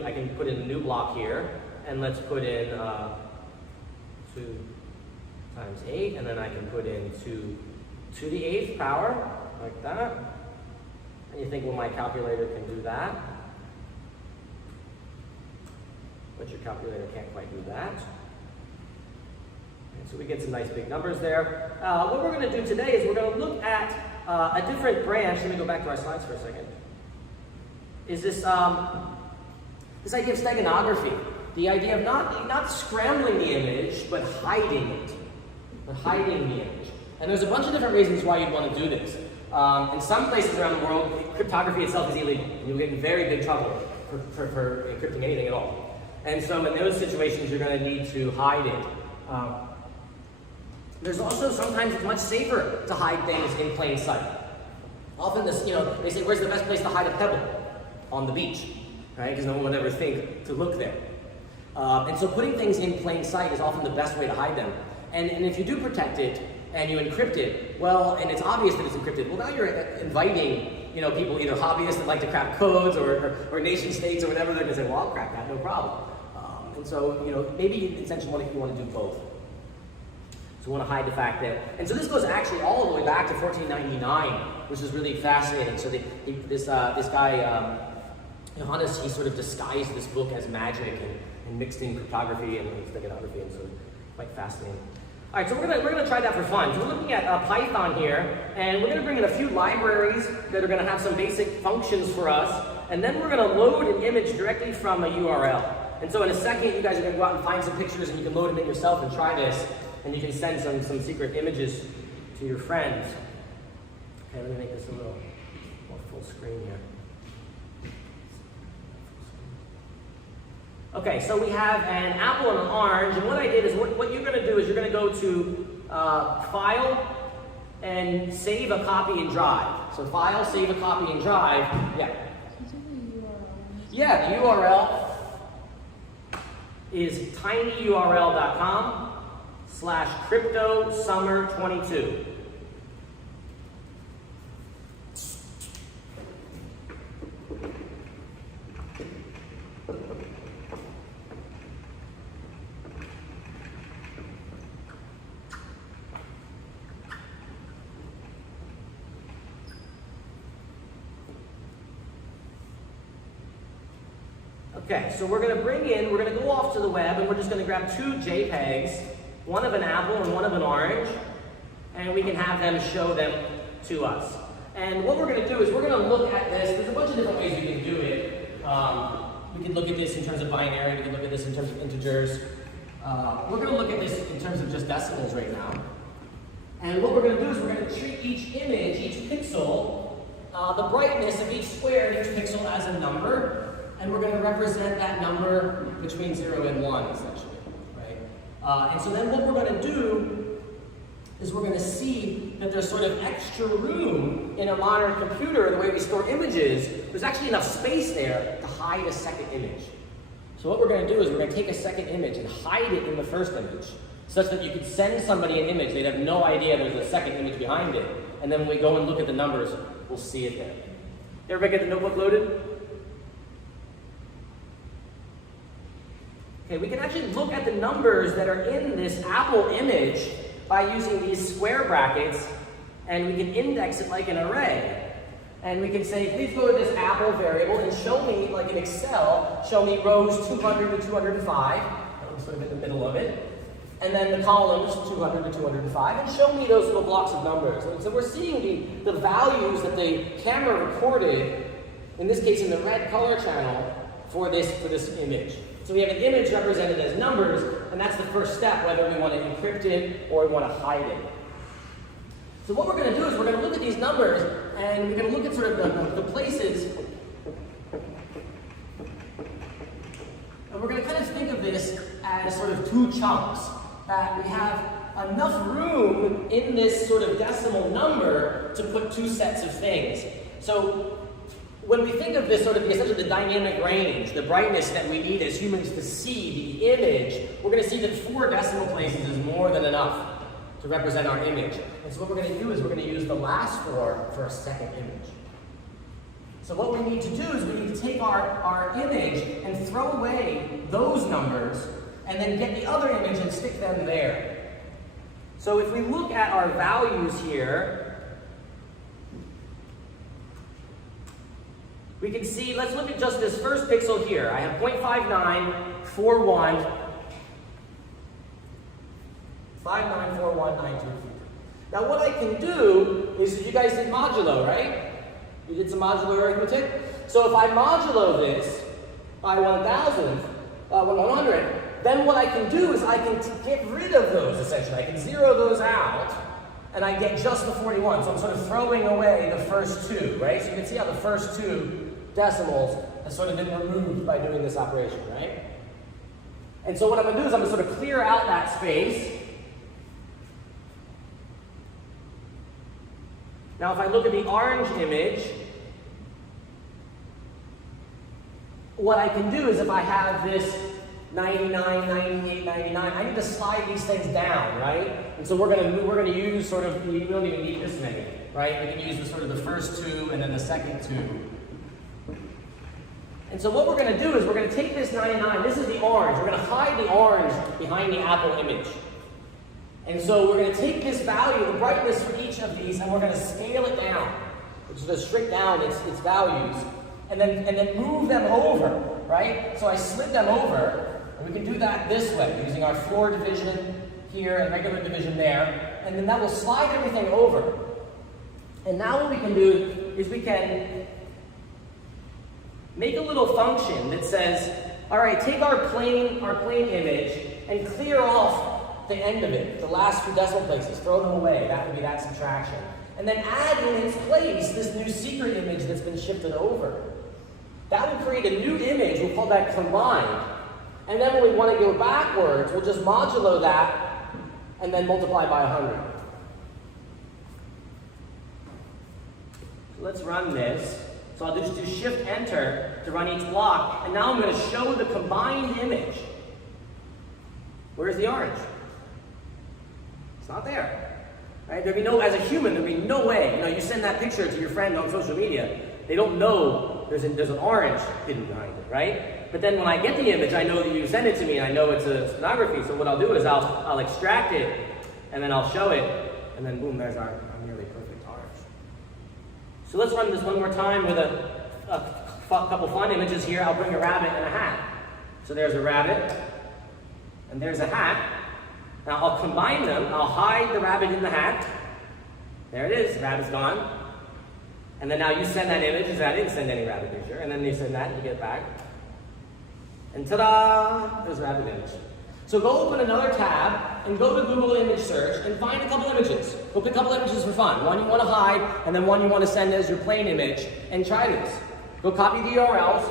block here, and let's put in 2 times 8, and then I can put in 2 to the 8th power, like that. And you think, well, my calculator can do that. But your calculator can't quite do that. And so we get some nice big numbers there. What we're going to do today is we're going to look at a different branch. Let me go back to our slides for a second. Is this idea of steganography, the idea of not scrambling the image, but hiding it. but hiding the image. And there's a bunch of different reasons why you'd want to do this. In some places around the world, cryptography itself is illegal. You'll get in very big trouble for encrypting anything at all. And so in those situations, you're going to need to hide it. There's also sometimes it's much safer to hide things in plain sight. Often this, they say, where's the best place to hide a pebble? On the beach, right? Because no one would ever think to look there. And so putting things in plain sight is often the best way to hide them. And if you do protect it and you encrypt it, well, and it's obvious that it's encrypted, well, now you're inviting, people, either hobbyists that like to crack codes or nation states or whatever, they're going to say, well, I'll crack that, no problem. And so, maybe essentially you want to do both. So we want to hide the fact that, and so this goes actually all the way back to 1499, which is really fascinating. So this guy, Johannes, he sort of disguised this book as magic and mixed in cryptography and steganography, and so quite fascinating. All right, so we're gonna try that for fun. So we're looking at Python here, and we're gonna bring in a few libraries that are gonna have some basic functions for us, and then we're gonna load an image directly from a URL. And so in a second, you guys are gonna go out and find some pictures, and you can load them in yourself and try this, and you can send some secret images to your friends. Okay, let me make this a little more full screen here. Okay, so we have an apple and an orange, and what I did is, what you're going to do is you're going to go to File, and Save a Copy and Drive. So File, Save a Copy and Drive, yeah. Yeah, the URL is tinyurl.com/cryptosummer22. Okay, so we're going to go off to the web, and we're just going to grab two JPEGs, one of an apple and one of an orange, and we can have them show them to us. And what we're going to do is we're going to look at this. There's a bunch of different ways you can do it. We can look at this in terms of binary, we can look at this in terms of integers. We're going to look at this in terms of just decimals right now. And what we're going to do is we're going to treat each image, each pixel, the brightness of each square in each pixel as a number. And we're going to represent that number between 0 and 1, essentially, right? And so then what we're going to do is we're going to see that there's sort of extra room in a modern computer, the way we store images, there's actually enough space there to hide a second image. So what we're going to do is we're going to take a second image and hide it in the first image, such that you could send somebody an image, they'd have no idea there's a second image behind it, and then when we go and look at the numbers, we'll see it there. Everybody get the notebook loaded? Okay, we can actually look at the numbers that are in this apple image by using these square brackets, and we can index it like an array. And we can say, please go to this apple variable and show me, like in Excel, show me rows 200 to 205, that was sort of in the middle of it, and then the columns 200 to 205, and show me those little blocks of numbers. And so we're seeing the values that the camera recorded, in this case in the red color channel, for this image. So we have an image represented as numbers, and that's the first step, whether we want to encrypt it or we want to hide it. So what we're going to do is we're going to look at these numbers, and we're going to look at sort of the places, and we're going to kind of think of this as sort of two chunks, that we have enough room in this sort of decimal number to put two sets of things. So when we think of this sort of essentially the dynamic range, the brightness that we need as humans to see the image, we're going to see that 4 decimal places is more than enough to represent our image. And so what we're going to do is we're going to use the last 4 for a second image. So what we need to do is we need to take our image and throw away those numbers and then get the other image and stick them there. So if we look at our values here, we can see, let's look at just this first pixel here. I have 0.5941, 594192. Now what I can do is, you guys did modulo, right? You did some modular arithmetic? So if I modulo this by 1,000, 100, then what I can do is I can get rid of those, essentially. I can zero those out, and I get just the 41. So I'm sort of throwing away the first two, right? So you can see how the first two decimals have sort of been removed by doing this operation, right? And so what I'm going to do is I'm going to sort of clear out that space. Now if I look at the orange image, what I can do is if I have this 99, 98, 99, I need to slide these things down, right? And so we're going to use sort of, we don't even need this many, right? We can use the sort of the first two and then the second two. And so what we're going to do is we're going to take this 99, this is the orange, we're going to hide the orange behind the apple image. And so we're going to take this value, the brightness for each of these, and we're going to scale it down, which is to shrink down its values, and then move them over, right? So I slid them over, and we can do that this way, using our floor division here and regular division there, and then that will slide everything over. And now what we can do is we can make a little function that says, all right, take our plane image and clear off the end of it, the last few decimal places, throw them away. That would be that subtraction. And then add in its place this new secret image that's been shifted over. That will create a new image, we'll call that combined. And then when we want to go backwards, we'll just modulo that and then multiply by 100. So let's run this. So I'll just do Shift Enter to run each block, and now I'm going to show the combined image. Where's the orange? It's not there. Right? There'd be no, as a human, there'd be no way. You know, you send that picture to your friend on social media, they don't know there's an orange hidden behind it, right? But then when I get the image, I know that you send it to me, and I know it's a stenography. So what I'll do is I'll extract it, and then I'll show it, and then boom, there's our nearly perfect orange. So let's run this one more time with a couple fun images here. I'll bring a rabbit and a hat. So there's a rabbit, and there's a hat. Now I'll combine them. I'll hide the rabbit in the hat. There it is. The rabbit's gone. And then now you send that image, as I didn't send any rabbit picture. And then you send that, and you get it back. And ta-da! There's a rabbit image. So go open another tab and go to Google Image Search and find a couple images. Go pick a couple images for fun. One you want to hide, and then one you want to send as your plain image, and try this. Go copy the URLs.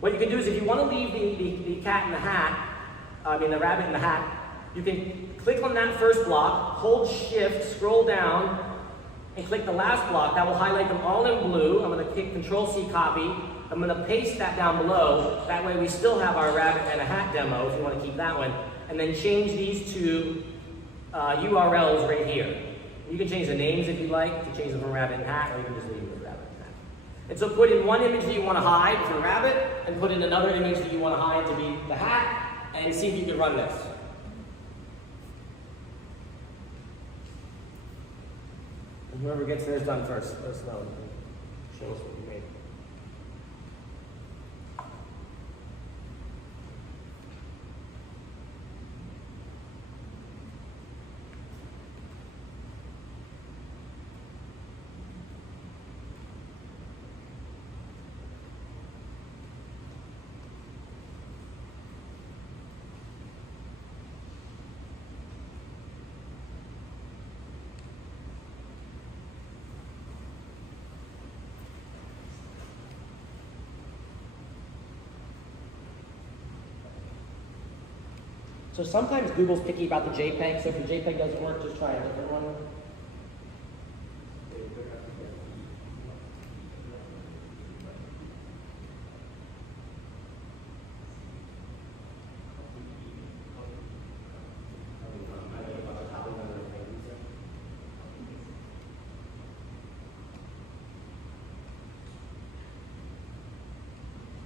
What you can do is if you want to leave the cat in the hat, the rabbit in the hat, you can click on that first block, hold Shift, scroll down, and click the last block. That will highlight them all in blue. I'm going to click Control-C copy. I'm going to paste that down below. That way we still have our rabbit and a hat demo, if you want to keep that one. And then change these two URLs right here. You can change the names if you like, to change them from rabbit and hat, or you can just leave it with rabbit and hat. And so put in one image that you want to hide for rabbit, and put in another image that you want to hide to be the hat, and see if you can run this. And whoever gets theirs done first, let us know. Show us what you made. So sometimes Google's picky about the JPEG, so if your JPEG doesn't work, just try a different one.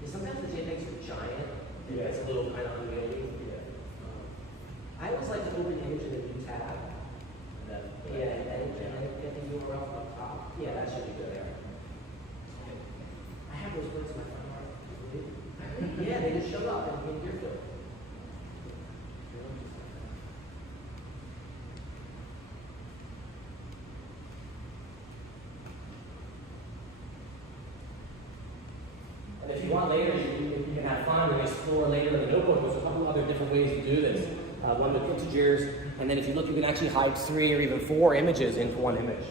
Sometimes the JPEGs are giant, and it's a little kind of unwieldy. I always like to open image in a new tab. Yeah, and get the URL up top. Yeah, that should be good there. I have those words in my front yard. Yeah, they just showed up in your field. And if you want later, you can have fun and explore later in the notebook, there's a couple other different ways to do this. One with integers, and then if you look, you can actually hide 3 or even 4 images into one image.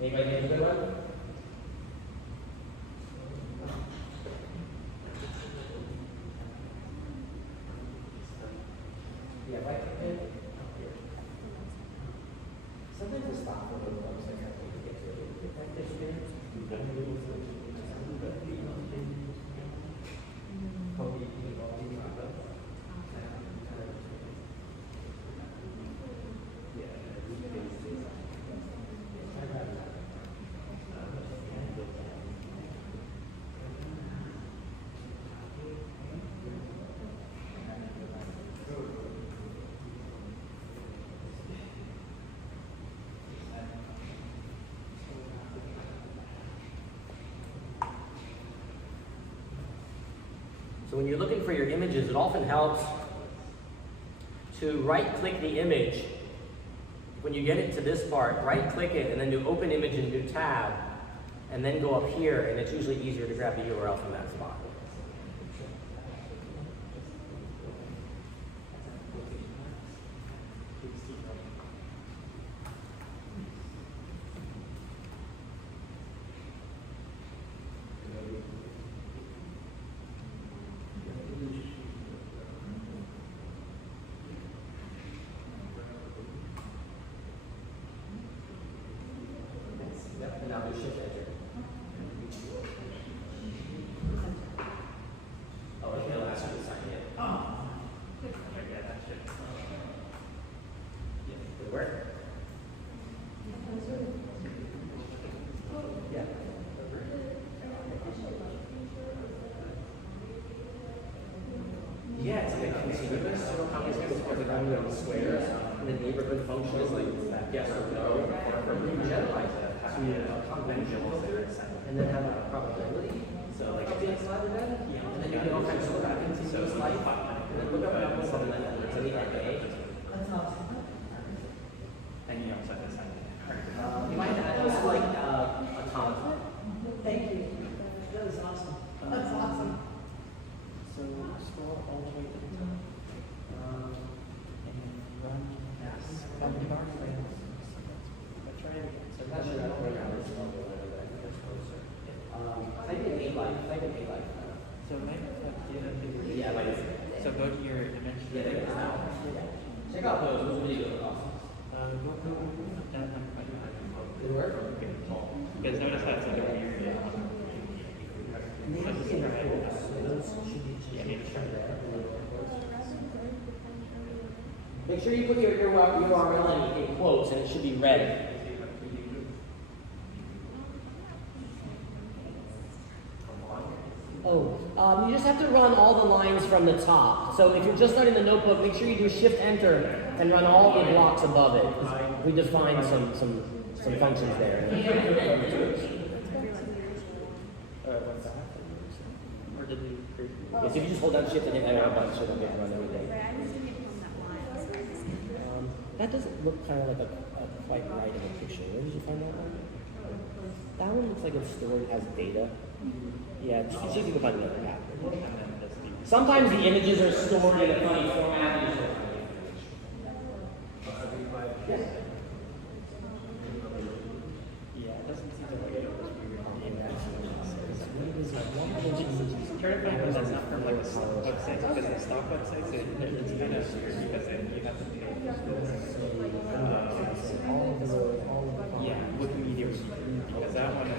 Anybody get a good one? Yeah, right here. Sometimes I stop for a little bit, so I can't wait to get to it. Get back this here. So when you're looking for your images, it often helps to right-click the image. When you get it to this part, right-click it and then do Open Image in New Tab, and then go up here, and it's usually easier to grab the URL from that spot. Yep, and now do Shift Enter. Oh, okay, I'll ask you to sign in. Oh. Yeah, that should. Yeah, did it work? Yeah. Yeah, it's like continuous. So how many people put it on the squares, and the neighborhood function is like yes or no. You generalize that to conventional and then have a probability. So like if it's slide then, and then you can all kinds of look back into those life, and then look up numbers and then it's in the NA. That's awesome. And you also have to sign it. You might add just like a comma. Thank you. That was awesome. That's awesome. So scroll all the way to the top. And run as from the dark lanes. But try it again. So Not sure how to program this one, but I think that's closer. Type in ALife. Type in ALife. So maybe Yeah, like so go to your image. yeah, there it is now. Check out those. Those are really good. Awesome. Go. That's not quite right. Did it work? Because notice that's like a weird. Let's just try it. Yeah, maybe try that. Make sure you put your URL in quotes, and it should be red. Oh, you just have to run all the lines from the top. So if you're just starting the notebook, make sure you do Shift Enter and run all the blocks above it. 'Cause we defined some functions there. Or did we create? Yes, if you just hold down Shift and hit Enter a bunch, it'll get run everything. That doesn't look kind of like a quite right in the picture. Where did you find that one? That one looks like it's stored as data. Yeah, just see if you can find another map. Sometimes the images are stored in a funny format. Yeah, it doesn't seem to like it was try to find one that's not from like a stock website, because the stock websites it's kind of weird because you have to pay. Yeah, Wikimedia because that one is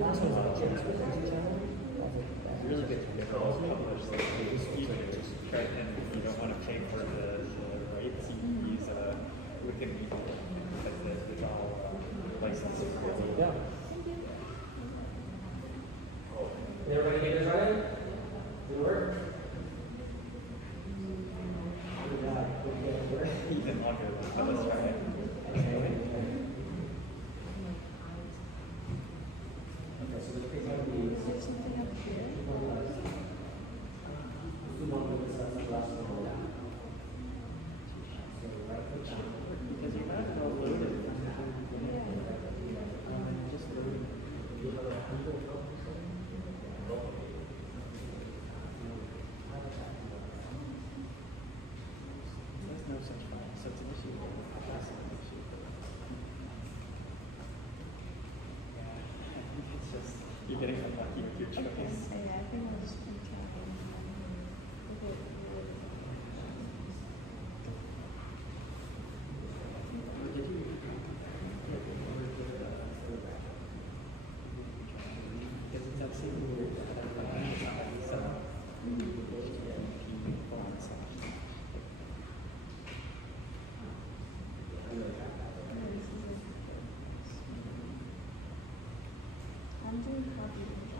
Last one's on Jim's channel. really good to publish like right, and you don't want to pay for the rights, you use Wikimedia because it's all licensed. Yeah. Did everybody get this running? Did it work? Even longer, but let's try it. Okay, so the page might be Because you might as well load it. getting unlucky with your choice. Yeah, I think I was tracking.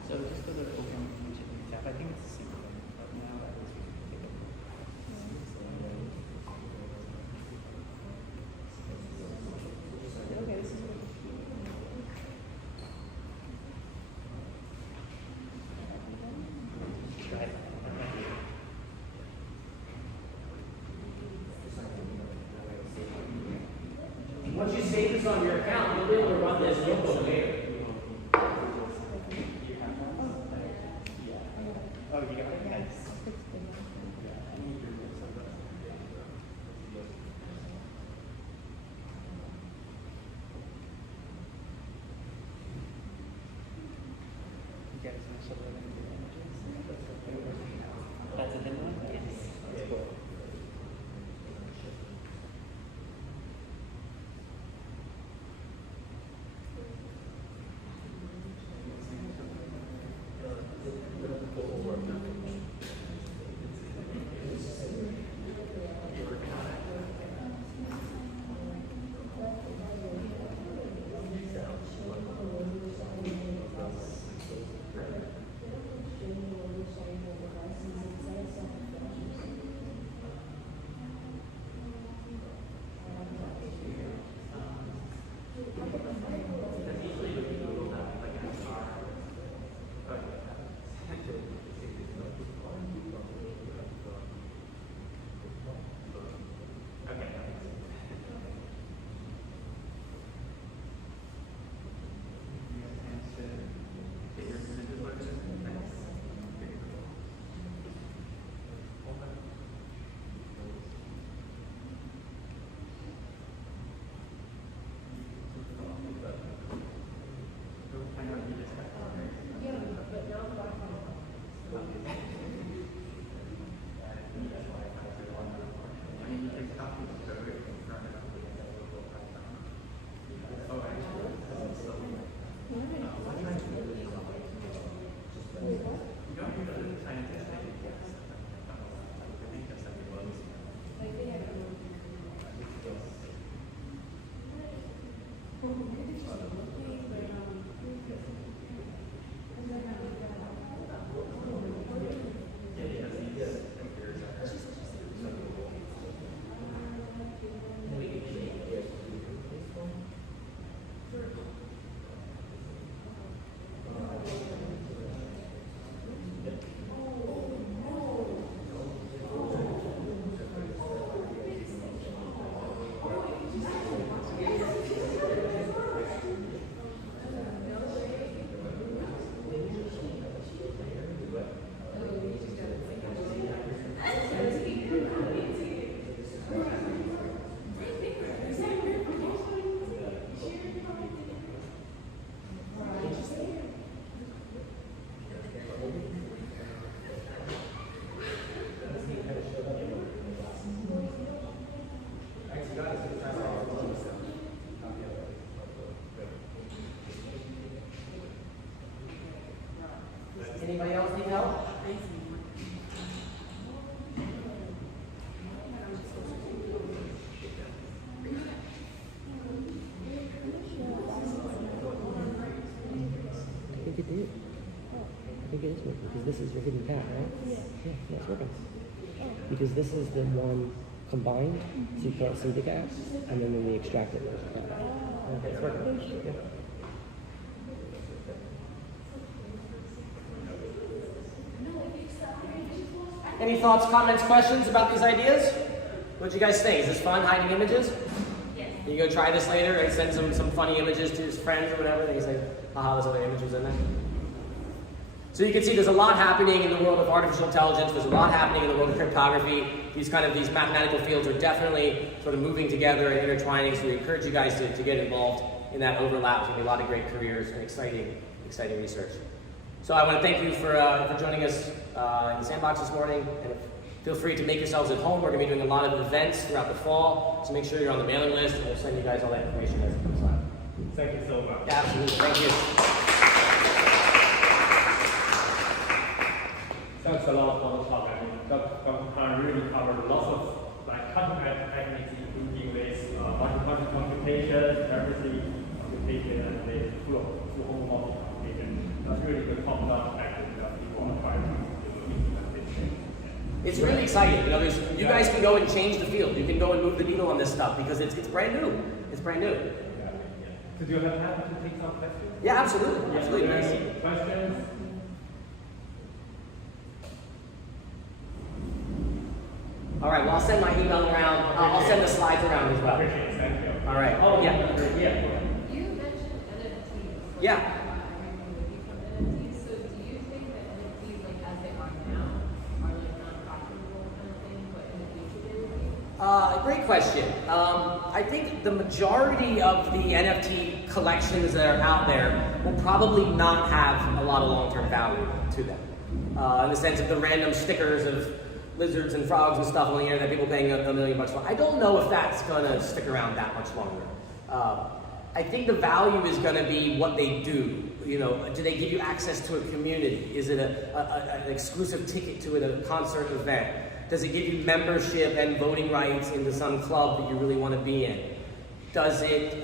So just go to open tab. I think it's the same thing, but now that is we can take it. Okay, this is what Try it. Once you save this on your account, you'll be able to run this local later. Oh, you got it? Nice. You guys want to show them the images? That's a hidden one? Yes. That's cool. Anybody else need help? I think it did. I think it is working because this is your hidden tab, right? Yeah, it's working. Because this is the one combined, so you can't see the gaps, and then when we extract it, there's a gap. Okay, it's working. Yeah. Any thoughts, comments, questions about these ideas? What'd you guys think? Is this fun, hiding images? Yes. You go try this later and send some funny images to his friends or whatever, and you say, haha, there's other images in there. So you can see there's a lot happening in the world of artificial intelligence. There's a lot happening in the world of cryptography. These mathematical fields are definitely sort of moving together and intertwining. So we encourage you guys to get involved in that overlap. There's going to be a lot of great careers and exciting research. So I want to thank you for joining us in the Sandbox this morning. And feel free to make yourselves at home. We're going to be doing a lot of events throughout the fall, so make sure you're on the mailing list, and we'll send you guys all that information as it comes out. Thank you so much. Yeah, absolutely. Thank you. Thanks a lot for the talk. I mean, Dr. really covered lots of like cutting-edge techniques, including with multi-function computation, everything computation, and the full home computation. That's really good top-down technique that we want to try to implement this thing. It's really exciting. You know, you guys can go and change the field. You can go and move the needle on this stuff because it's brand new. It's brand new. So do you have time to take some questions? Yeah, absolutely. Absolutely. Yes, Nice. any questions? All right. Well, I'll send my email around. I'll send the slides around as well. Appreciate it. Thank you. All right. Oh, Yeah. yeah. You mentioned NFTs. Yeah. Everything would become NFTs. So do you think that NFTs, like as they are now, are like non-profitable kind of thing, but in the future they will be? Great question. I think the majority of the NFT collections that are out there will probably not have a lot of long-term value to them. In the sense of the random stickers of lizards and frogs and stuff on the internet, people paying $1 million for. I don't know if that's going to stick around that much longer. I think the value is going to be what they do. You know, do they give you access to a community? Is it an exclusive ticket to a concert event? Does it give you membership and voting rights into some club that you really want to be in? Does it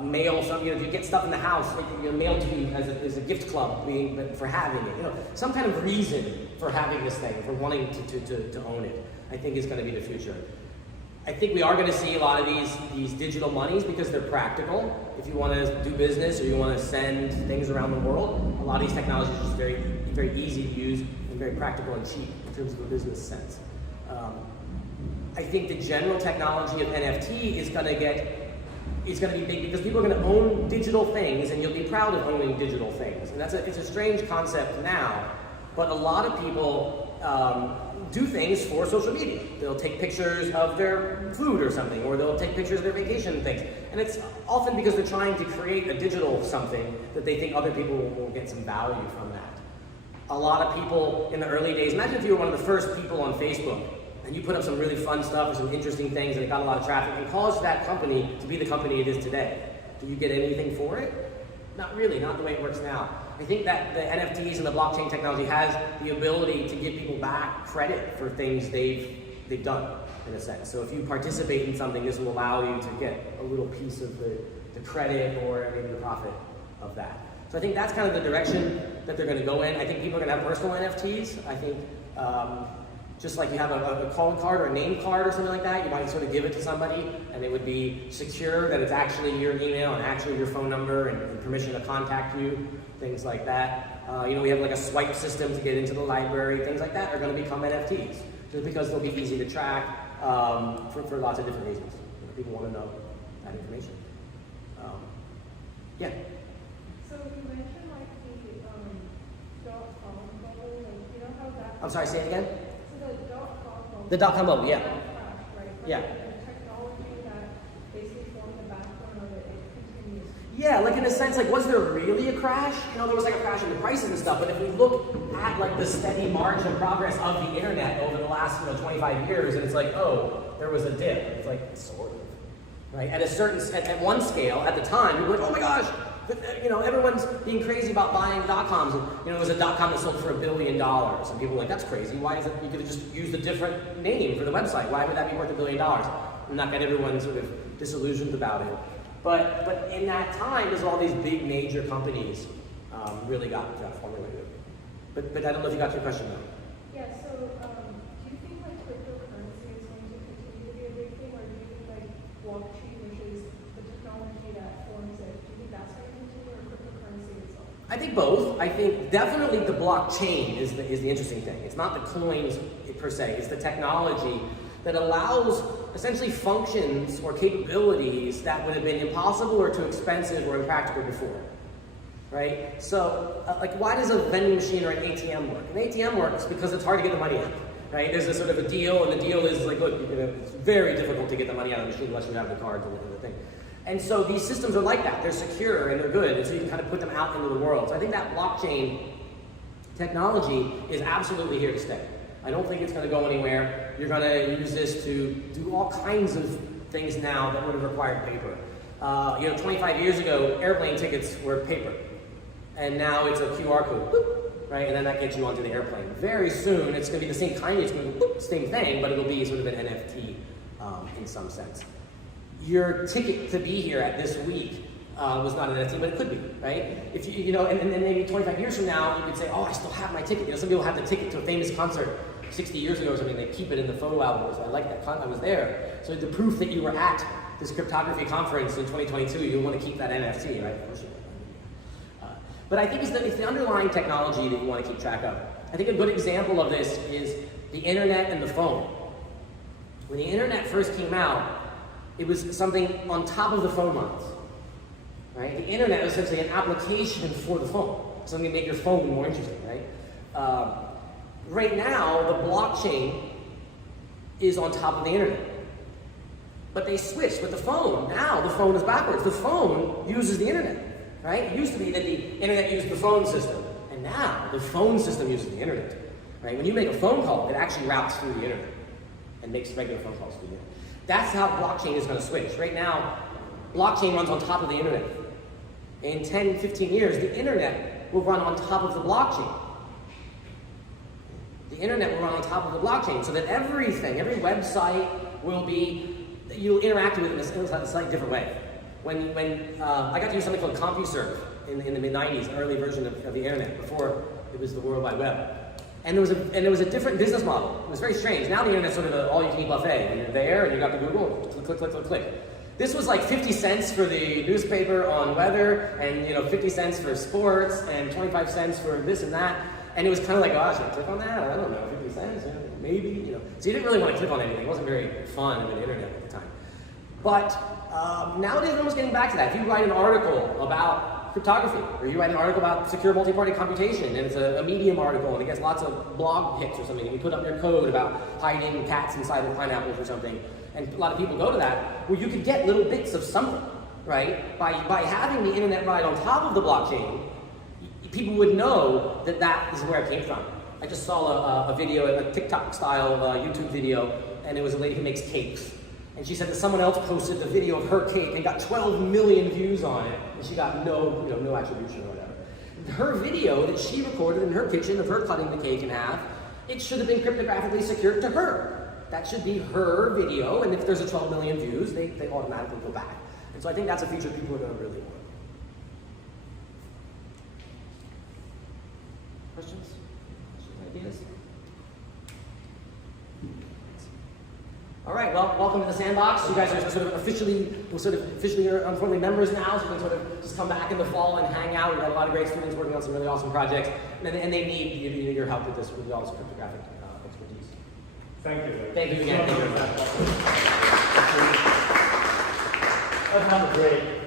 mail some, do you get stuff in the house, mailed to you as a gift club for having it? Some kind of reason for having this thing, for wanting to own it, I think is going to be the future. I think we are going to see a lot of these digital monies because they're practical. If you want to do business or you want to send things around the world, a lot of these technologies are just very, very easy to use and very practical and cheap in terms of a business sense. I think the general technology of NFT is going to be big because people are going to own digital things, and you'll be proud of owning digital things. And it's a strange concept now, but a lot of people do things for social media. They'll take pictures of their food or something, or they'll take pictures of their vacation and things. And it's often because they're trying to create a digital something that they think other people will get some value from that. A lot of people in the early days, imagine if you were one of the first people on Facebook, and you put up some really fun stuff or some interesting things, and it got a lot of traffic, and caused that company to be the company it is today. Do you get anything for it? Not really, not the way it works now. I think that the NFTs and the blockchain technology has the ability to give people back credit for things they've done, in a sense. So if you participate in something, this will allow you to get a little piece of the credit or maybe the profit of that. So I think that's kind of the direction that they're going to go in. I think people are going to have personal NFTs. I think just like you have a calling card or a name card or something like that, you might sort of give it to somebody and it would be secure that it's actually your email and actually your phone number and permission to contact you, things like that. We have like a swipe system to get into the library, things like that are going to become NFTs just because they'll be easy to track for lots of different reasons. People want to know that information. Yeah. So you mentioned like the .com bubble, like how that. I'm sorry, say it again? So the .com bubble. The .com bubble, yeah. That crashed, right? But Yeah. the technology that basically formed the backbone of it continues. Yeah, like in a sense, like was there really a crash? There was like a crash in the prices and stuff, but if we look at like the steady march of progress of the internet over the last 25 years, and it's like, oh, there was a dip. It's like, sort of. Right? At one scale, at the time, people were like, oh my gosh, everyone's being crazy about buying .coms. And, there was a .com that sold for $1 billion. And people were like, that's crazy. Why is it, you could have just used a different name for the website. Why would that be worth $1 billion? And not get everyone sort of disillusioned about it. But in that time, there's all these big major companies really got formulated. But I don't know if you got your question though. Yeah, so do you think like cryptocurrency is going to continue to be a big thing, or do you think like blockchain, which is the technology that forms it, do you think that's going to continue, or cryptocurrency itself? I think both. I think definitely the blockchain is the interesting thing. It's not the coins per se, it's the technology that allows essentially functions or capabilities that would have been impossible or too expensive or impractical before. Right? So, why does a vending machine or an ATM work? An ATM works because it's hard to get the money out. Right? There's a sort of a deal, and the deal is like, look, it's very difficult to get the money out of the machine unless you have the card to look at the thing. And so these systems are like that. They're secure and they're good, and so you can kind of put them out into the world. So I think that blockchain Technology is absolutely here to stay. I don't think it's going to go anywhere. You're going to use this to do all kinds of things now that would have required paper. 25 years ago, airplane tickets were paper. And now it's a QR code, boop, right? And then that gets you onto the airplane. Very soon, it's going to be the same kind, it's going to be boop, same thing, but it'll be sort of an NFT in some sense. Your ticket to be here at this week was not an NFT, but it could be, right? If and then maybe 25 years from now, you could say, oh, I still have my ticket. Some people have the ticket to a famous concert 60 years ago or something. They keep it in the photo album. So I like that. I was there. So the proof that you were at this cryptography conference in 2022, you want to keep that NFT, right? But I think it's the underlying technology that you want to keep track of. I think a good example of this is the internet and the phone. When the internet first came out, it was something on top of the phone lines. Right? The internet was essentially an application for the phone, something to make your phone more interesting, right? Right now, the blockchain is on top of the internet. But they switched with the phone. Now the phone is backwards. The phone uses the internet, right? It used to be that the internet used the phone system, and now the phone system uses the internet, right? When you make a phone call, it actually routes through the internet and makes regular phone calls through the internet. That's how blockchain is going to switch. Right now, blockchain runs on top of the internet. In 10, 15 years, the internet will run on top of the blockchain. The internet will run on top of the blockchain so that everything, every website will be, you'll interact with it in a slightly different way. When I got to use something called CompuServe in the mid-90s, an early version of the internet, before it was the World Wide Web. And there was a different business model. It was very strange. Now the internet's sort of an all-you-can-eat buffet. And you're there, and you got the Google, click, click, click, click. This was like 50 cents for the newspaper on weather, and 50 cents for sports, and 25 cents for this and that. And it was kind of like, oh, should I click on that? I don't know, 50 cents, maybe, So you didn't really want to click on anything. It wasn't very fun with the internet at the time. But nowadays, we're almost getting back to that. If you write an article about cryptography, or you write an article about secure multi-party computation, and it's a Medium article, and it gets lots of blog hits or something, and you put up your code about hiding cats inside of pineapples or something, and a lot of people go to that, well, you could get little bits of something, right? By having the internet ride on top of the blockchain, people would know that that is where it came from. I just saw a video, a TikTok-style YouTube video, and it was a lady who makes cakes. And she said that someone else posted the video of her cake and got 12 million views on it, and she got no attribution or whatever. Her video that she recorded in her kitchen of her cutting the cake in half, it should have been cryptographically secured to her. That should be her video, and if there's a 12 million views, they automatically go back. And so I think that's a feature people are going to really want. Questions? Ideas? All right, well, welcome to the sandbox. You guys are sort of officially unfortunately members now, so you can sort of just come back in the fall and hang out. We've got a lot of great students working on some really awesome projects, and they need your help with this, with all this cryptographic expertise. Thank you. Thank you again. That was great.